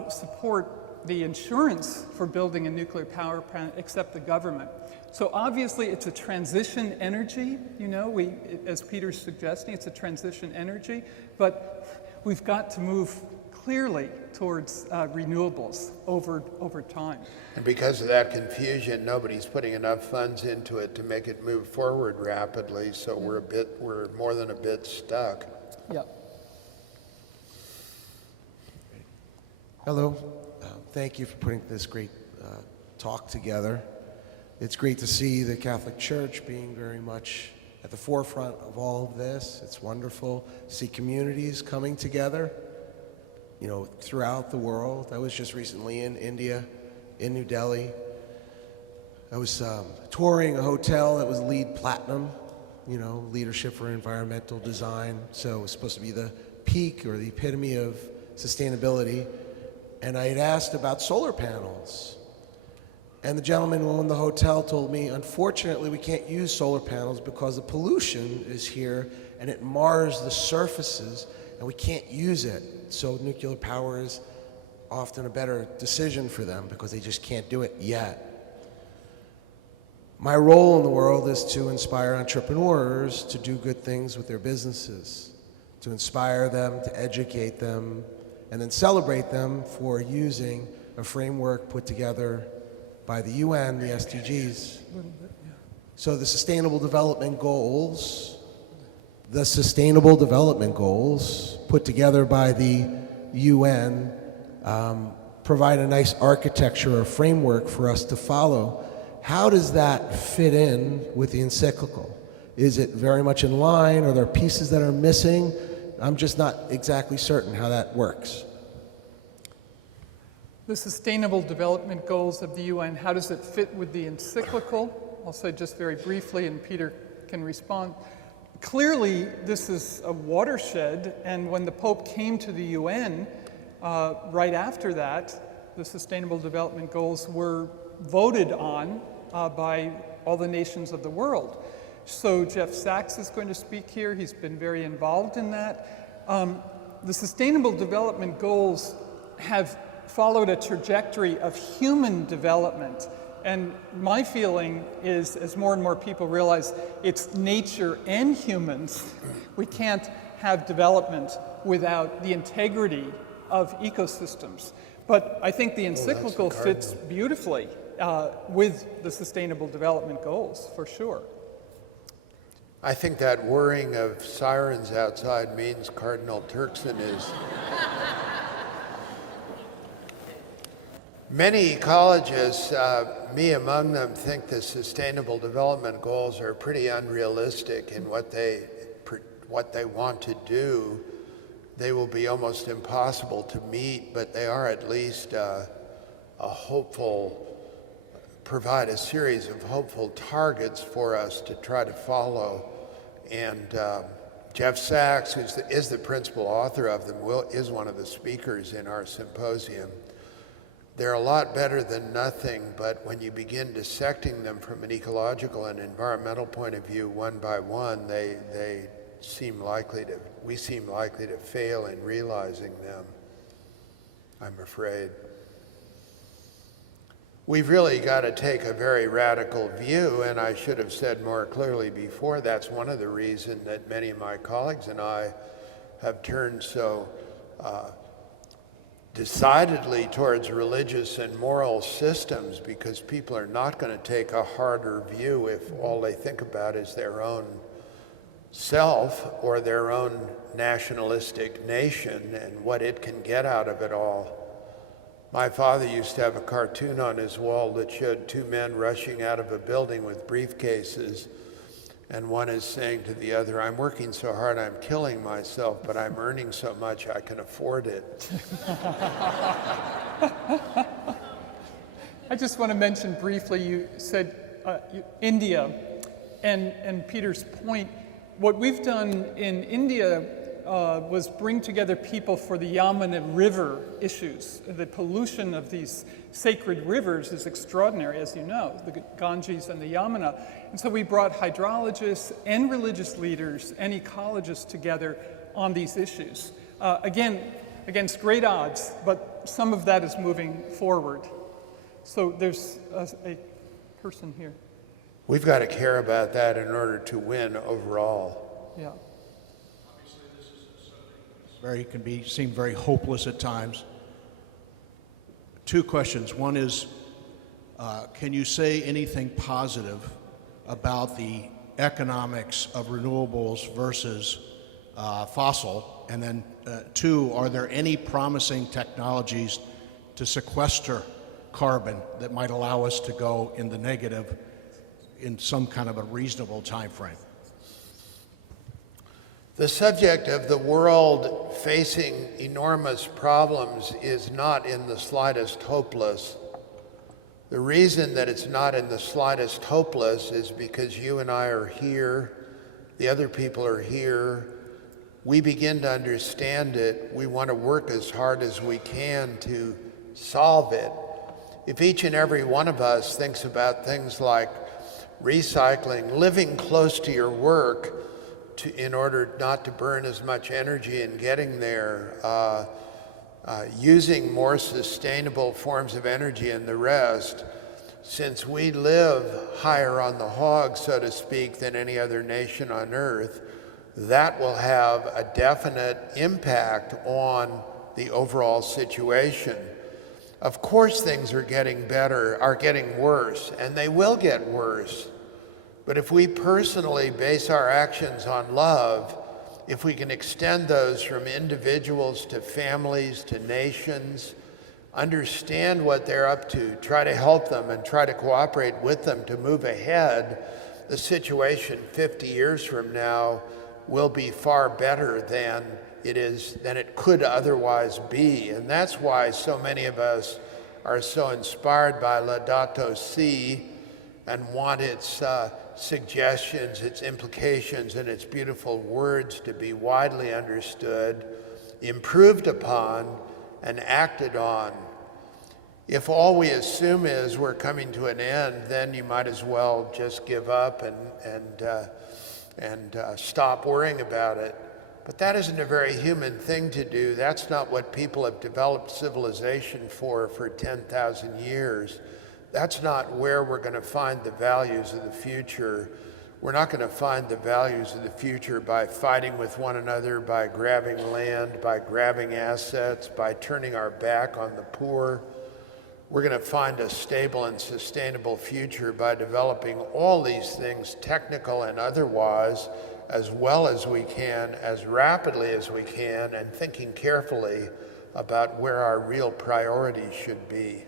support the insurance for building a nuclear power plant except the government. So obviously it's a transition energy, as Peter's suggesting, it's a transition energy, but we've got to move clearly towards renewables over time. And because of that confusion, nobody's putting enough funds into it to make it move forward rapidly, so we're more than a bit stuck. Yep. Hello. Thank you for putting this great talk together. It's great to see the Catholic Church being very much at the forefront of all of this. It's wonderful to see communities coming together, you know, throughout the world. I was just recently in India, in New Delhi. I was touring a hotel that was LEED Platinum, you know, Leadership for Environmental Design. So it was supposed to be the peak or the epitome of sustainability. And I had asked about solar panels. And the gentleman who owned the hotel told me, unfortunately, we can't use solar panels because the pollution is here and it mars the surfaces and we can't use it. So nuclear power is often a better decision for them because they just can't do it yet. My role in the world is to inspire entrepreneurs to do good things with their businesses, to inspire them, to educate them, and then celebrate them for using a framework put together by the UN, the SDGs. So the Sustainable Development Goals, put together by the UN, provide a nice architecture or framework for us to follow. How does that fit in with the encyclical? Is it very much in line? Are there pieces that are missing? I'm just not exactly certain how that works. The Sustainable Development Goals of the UN, how does it fit with the encyclical? I'll say just very briefly, and Peter can respond. Clearly, this is a watershed, and when the Pope came to the UN, right after that, the Sustainable Development Goals were voted on by all the nations of the world. So Jeff Sachs is going to speak here. He's been very involved in that. The Sustainable Development Goals have followed a trajectory of human development. And my feeling is, as more and more people realize it's nature and humans, we can't have development without the integrity of ecosystems. But I think the encyclical fits beautifully with the Sustainable Development Goals, for sure. I think that whirring of sirens outside means Cardinal Turkson is... Many ecologists, me among them, think the Sustainable Development Goals are pretty unrealistic in what they want to do. They will be almost impossible to meet, but they are at least provide a series of hopeful targets for us to try to follow. And Jeff Sachs, who is the principal author of them, is one of the speakers in our symposium. They're a lot better than nothing, but when you begin dissecting them from an ecological and environmental point of view, one by one, we seem likely to fail in realizing them, I'm afraid. We've really got to take a very radical view, and I should have said more clearly before, that's one of the reasons that many of my colleagues and I have turned so decidedly towards religious and moral systems, because people are not going to take a harder view if all they think about is their own self or their own nationalistic nation and what it can get out of it all. My father used to have a cartoon on his wall that showed two men rushing out of a building with briefcases, and one is saying to the other, "I'm working so hard I'm killing myself, but I'm earning so much I can afford it." I just want to mention briefly, you said India, and Peter's point. What we've done in India was bring together people for the Yamuna River issues. The pollution of these sacred rivers is extraordinary, as you know, the Ganges and the Yamuna. And so we brought hydrologists and religious leaders and ecologists together on these issues. Again, against great odds, but some of that is moving forward. So there's a person here. We've got to care about that in order to win overall. Yeah. seem very hopeless at times. Two questions. One is, can you say anything positive about the economics of renewables versus fossil? And then two, are there any promising technologies to sequester carbon that might allow us to go in the negative in some kind of a reasonable time frame? The subject of the world facing enormous problems is not in the slightest hopeless. The reason that it's not in the slightest hopeless is because you and I are here, the other people are here. We begin to understand it. We want to work as hard as we can to solve it. If each and every one of us thinks about things like recycling, living close to your work in order not to burn as much energy in getting there, using more sustainable forms of energy and the rest, since we live higher on the hog, so to speak, than any other nation on earth, that will have a definite impact on the overall situation. Of course, things are getting worse, and they will get worse. But if we personally base our actions on love, if we can extend those from individuals to families to nations, understand what they're up to, try to help them and try to cooperate with them to move ahead, the situation 50 years from now will be far better than it could otherwise be. And that's why so many of us are so inspired by Laudato Si and want its suggestions, its implications, and its beautiful words to be widely understood, improved upon, and acted on. If all we assume is we're coming to an end, then you might as well just give up and stop worrying about it. But that isn't a very human thing to do. That's not what people have developed civilization for 10,000 years. That's not where we're going to find the values of the future. We're not going to find the values of the future by fighting with one another, by grabbing land, by grabbing assets, by turning our back on the poor. We're going to find a stable and sustainable future by developing all these things, technical and otherwise, as well as we can, as rapidly as we can, and thinking carefully about where our real priorities should be.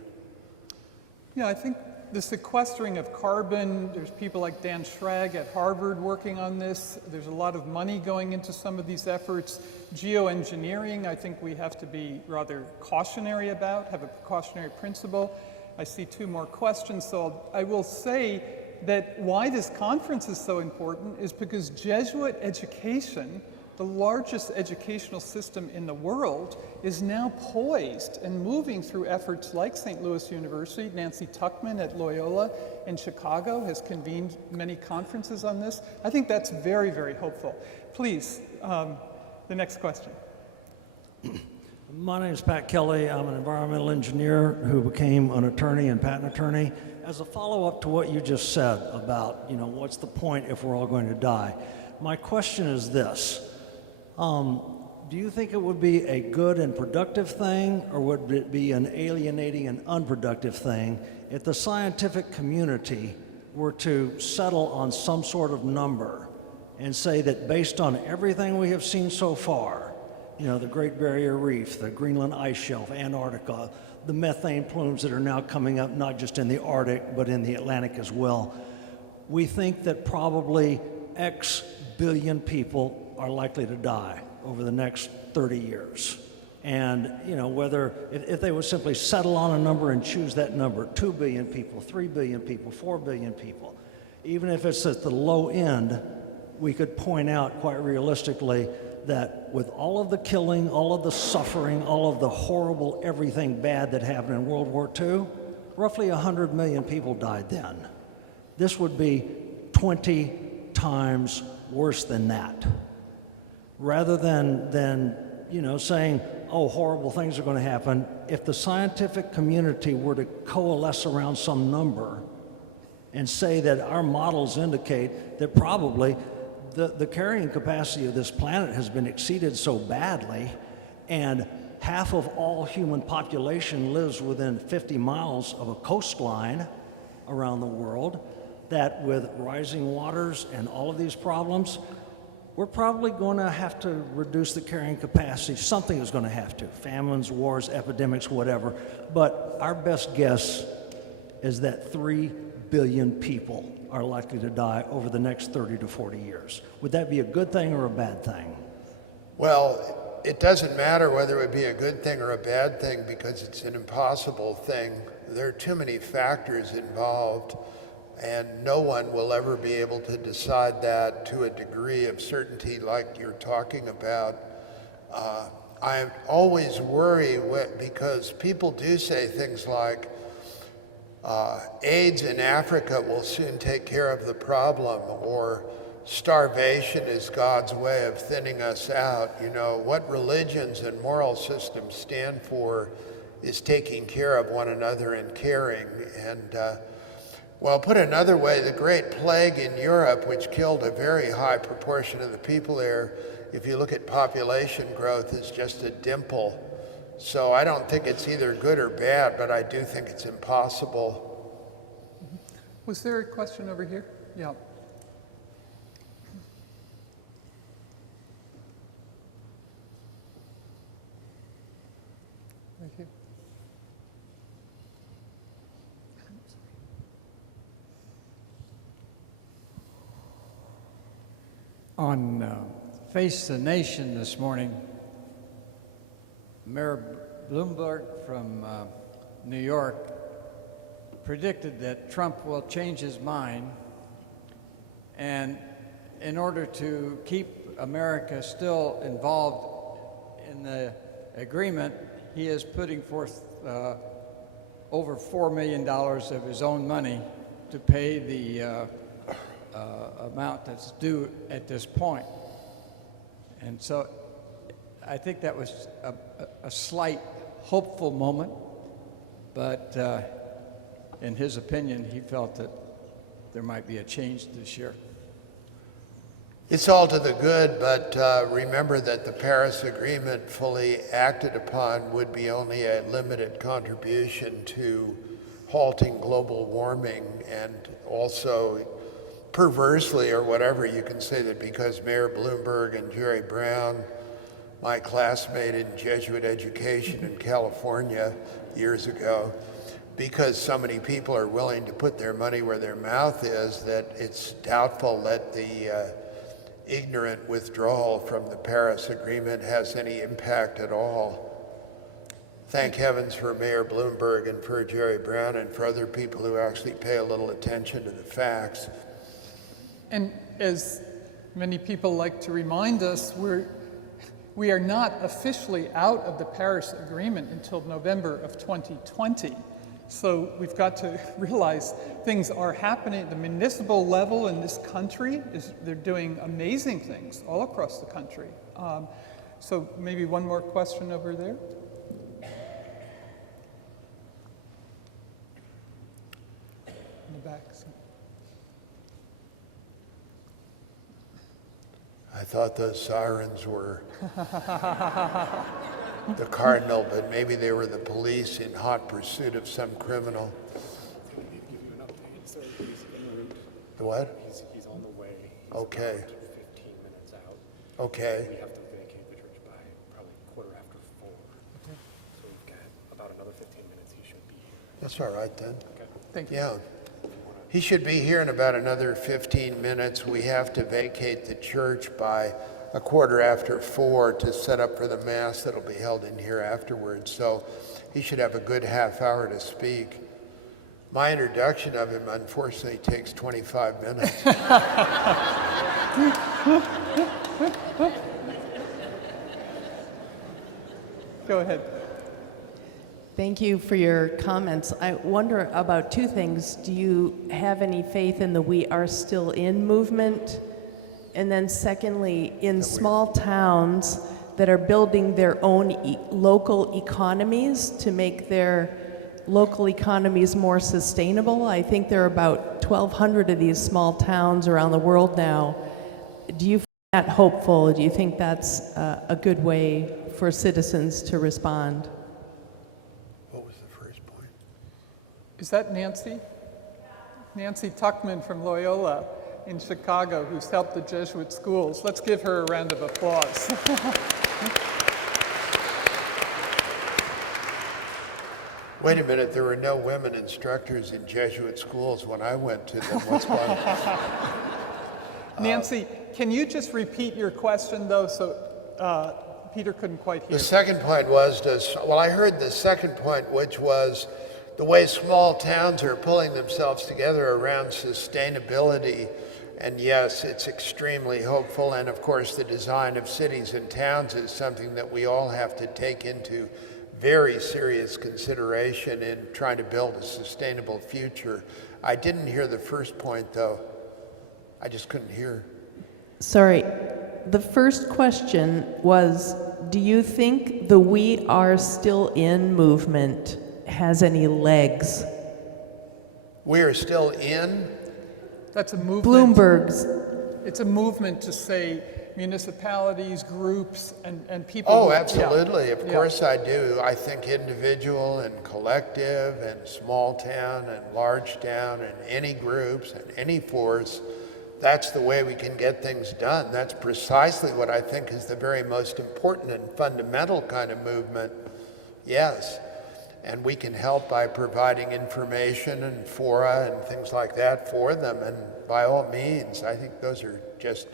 Yeah, I think the sequestering of carbon, there's people like Dan Schrag at Harvard working on this. There's a lot of money going into some of these efforts. Geoengineering, I think we have to be rather cautionary about, have a precautionary principle. I see two more questions, so I will say that why this conference is so important is because Jesuit education, the largest educational system in the world, is now poised and moving through efforts like St. Louis University. Nancy Tuckman at Loyola in Chicago has convened many conferences on this. I think that's very, very hopeful. Please, the next question. My name is Pat Kelly. I'm an environmental engineer who became an attorney and patent attorney. As a follow-up to what you just said about, what's the point if we're all going to die? My question is this. Do you think it would be a good and productive thing, or would it be an alienating and unproductive thing if the scientific community were to settle on some sort of number and say that based on everything we have seen so far, the Great Barrier Reef, the Greenland ice shelf, Antarctica, the methane plumes that are now coming up not just in the Arctic but in the Atlantic as well, we think that probably X billion people are likely to die over the next 30 years. And whether if they would simply settle on a number and choose that number, 2 billion people, 3 billion people, 4 billion people, even if it's at the low end, we could point out quite realistically that with all of the killing, all of the suffering, all of the horrible everything bad that happened in World War II, roughly 100 million people died then. This would be 20 times worse than that. Rather than saying, oh, horrible things are going to happen, if the scientific community were to coalesce around some number and say that our models indicate that probably the carrying capacity of this planet has been exceeded so badly, and half of all human population lives within 50 miles of a coastline around the world, that with rising waters and all of these problems, we're probably going to have to reduce the carrying capacity. Something is going to have to. Famines, wars, epidemics, whatever. But our best guess is that 3 billion people are likely to die over the next 30 to 40 years. Would that be a good thing or a bad thing? Well, it doesn't matter whether it would be a good thing or a bad thing because it's an impossible thing. There are too many factors involved, and no one will ever be able to decide that to a degree of certainty like you're talking about. I always worry because people do say things like, AIDS in Africa will soon take care of the problem, or starvation is God's way of thinning us out. You know, what religions and moral systems stand for is taking care of one another and caring. And well, put another way, the Great Plague in Europe, which killed a very high proportion of the people there, if you look at population growth, is just a dimple. So I don't think it's either good or bad, but I do think it's impossible. Was there a question over here? Yeah. Right here. On Face the Nation this morning, Mayor Bloomberg from New York predicted that Trump will change his mind, and in order to keep America still involved in the agreement, he is putting forth over $4 million of his own money to pay the amount that's due at this point. And so I think that was a slight hopeful moment, but in his opinion, he felt that there might be a change this year. It's all to the good, but remember that the Paris Agreement fully acted upon would be only a limited contribution to halting global warming, and also perversely or whatever, you can say that because Mayor Bloomberg and Jerry Brown, my classmate in Jesuit education in California years ago, because so many people are willing to put their money where their mouth is, that it's doubtful that the ignorant withdrawal from the Paris Agreement has any impact at all. Thank heavens for Mayor Bloomberg and for Jerry Brown and for other people who actually pay a little attention to the facts. And as many people like to remind us, we are not officially out of the Paris Agreement until November of 2020. So we've got to realize things are happening at the municipal level in this country. They're doing amazing things all across the country. So maybe one more question over there. In the back. I thought those sirens were the cardinal, but maybe they were the police in hot pursuit of some criminal. The what? He's on the way. Okay. 15 minutes out. Okay. We have to vacate the church by probably 4:15. Okay. So we've got about another 15 minutes. He should be here. That's all right then. Okay. Thank you. Yeah. He should be here in about another 15 minutes. We have to vacate the church by 4:15 to set up for the Mass that'll be held in here afterwards. So he should have a good half hour to speak. My introduction of him, unfortunately, takes 25 minutes. Go ahead. Thank you for your comments. I wonder about two things. Do you have any faith in the We Are Still In movement? And then secondly, in small towns that are building their own local economies to make their local economies more sustainable, I think there are about 1,200 of these small towns around the world now. Do you find that hopeful? Do you think that's a good way for citizens to respond? What was the first point? Is that Nancy? Nancy Tuckman from Loyola in Chicago, who's helped the Jesuit schools. Let's give her a round of applause. Wait a minute, there were no women instructors in Jesuit schools when I went to them. What's going on? Nancy, can you just repeat your question, though, so Peter couldn't quite hear? The second point was, I heard the second point, which was the way small towns are pulling themselves together around sustainability. And yes, it's extremely hopeful. And of course, the design of cities and towns is something that we all have to take into very serious consideration in trying to build a sustainable future. I didn't hear the first point, though. I just couldn't hear. Sorry. The first question was, do you think the We Are Still In movement has any legs? We are still in? That's a movement. Bloomberg's. It's a movement to say municipalities, groups, and people. Oh, who- absolutely. yeah. Of course I do. I think individual and collective and small town and large town and any groups and any force, that's the way we can get things done. That's precisely what I think is the very most important and fundamental kind of movement. Yes. And we can help by providing information and fora and things like that for them. And by all means, I think those are just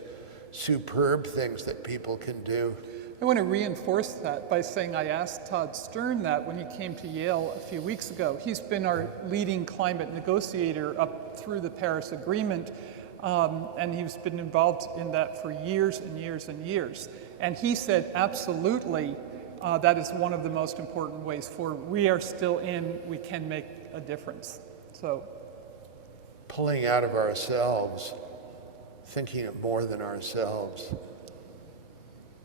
superb things that people can do. I want to reinforce that by saying I asked Todd Stern that when he came to Yale a few weeks ago. He's been our leading climate negotiator up through the Paris Agreement, and he's been involved in that for years and years and years. And he said, absolutely, that is one of the most important ways for we are still in, we can make a difference. So, pulling out of ourselves, thinking of more than ourselves.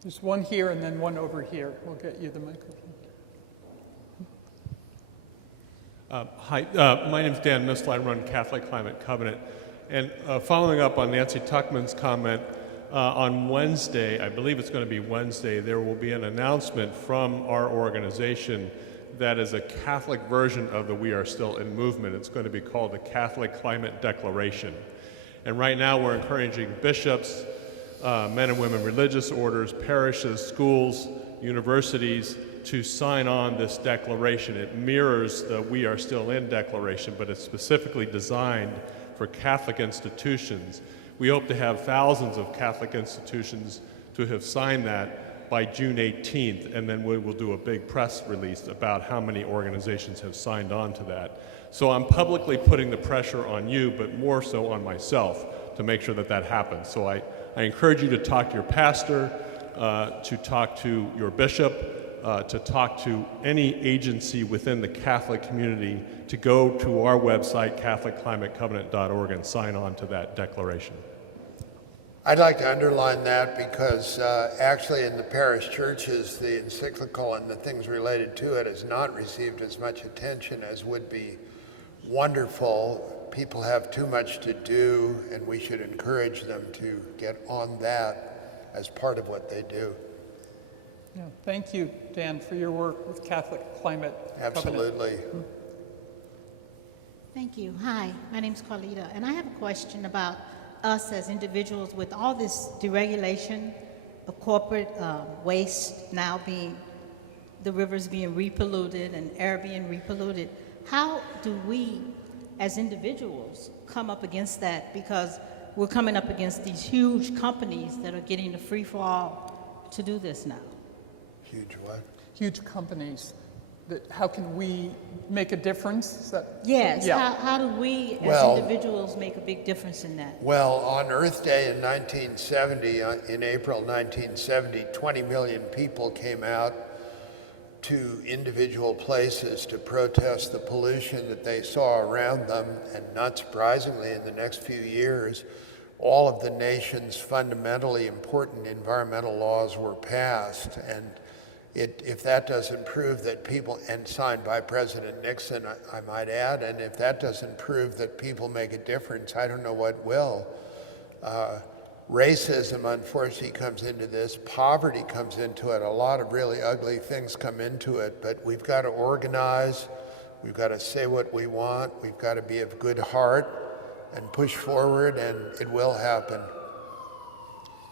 there's one here and then one over here. We'll get you the microphone. Hi, my name's Dan Mistel. I run Catholic Climate Covenant. And following up on Nancy Tuckman's comment, on Wednesday, I believe it's going to be Wednesday, there will be an announcement from our organization that is a Catholic version of the We Are Still In movement. It's going to be called the Catholic Climate Declaration. And right now we're encouraging bishops, men and women religious orders, parishes, schools, universities to sign on this declaration. It mirrors the We Are Still In declaration, but it's specifically designed for Catholic institutions. We hope to have thousands of Catholic institutions to have signed that by June 18th, and then we will do a big press release about how many organizations have signed on to that. So I'm publicly putting the pressure on you, but more so on myself, to make sure that that happens. So I encourage you to talk to your pastor, to talk to your bishop, to talk to any agency within the Catholic community, to go to our website, CatholicClimateCovenant.org, and sign on to that declaration. I'd like to underline that because actually in the parish churches, the encyclical and the things related to it has not received as much attention as would be wonderful. People have too much to do, and we should encourage them to get on that as part of what they do. Yeah, thank you, Dan, for your work with Catholic Climate Covenant. Absolutely. Thank you. Hi, my name's Carlita, and I have a question about us as individuals with all this deregulation of corporate waste now being, the rivers being repolluted and air being repolluted. How do we as individuals come up against that? Because we're coming up against these huge companies that are getting the free for all to do this now. Huge what? Huge companies. How can we make a difference? Is that, yes, yeah. how do we as individuals make a big difference in that? Well, on Earth Day in 1970, in April 1970, 20 million people came out to individual places to protest the pollution that they saw around them. And not surprisingly, in the next few years, all of the nation's fundamentally important environmental laws were passed. And if that doesn't prove that people, and signed by President Nixon, I might add, and if that doesn't prove that people make a difference, I don't know what will. Racism, unfortunately, comes into this. Poverty comes into it. A lot of really ugly things come into it. But we've got to organize. We've got to say what we want. We've got to be of good heart and push forward, and it will happen.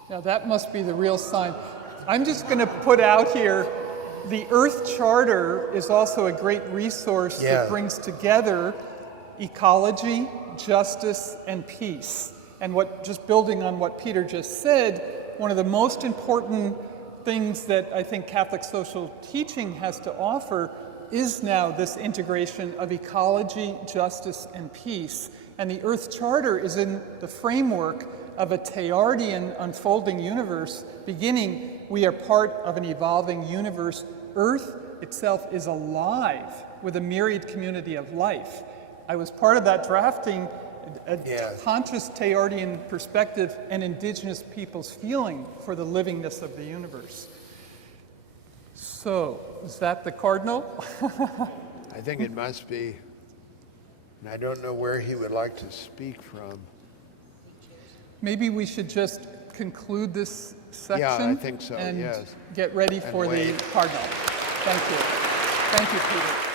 Now that must be the real sign. I'm just going to put out here, the Earth Charter is also a great resource that brings together ecology, justice, and peace. And just building on what Peter just said, one of the most important things that I think Catholic social teaching has to offer is now this integration of ecology, justice, and peace. And the Earth Charter is in the framework of a Teilhardian unfolding universe. Beginning, we are part of an evolving universe. Earth itself is alive with a myriad community of life. I was part of that drafting, a conscious Teilhardian perspective and indigenous people's feeling for the livingness of the universe. So, is that the cardinal? I think it must be. And I don't know where he would like to speak from. Maybe we should just conclude this section. Yeah, I think so, and yes. get ready for the cardinal. Thank you. Thank you, Peter.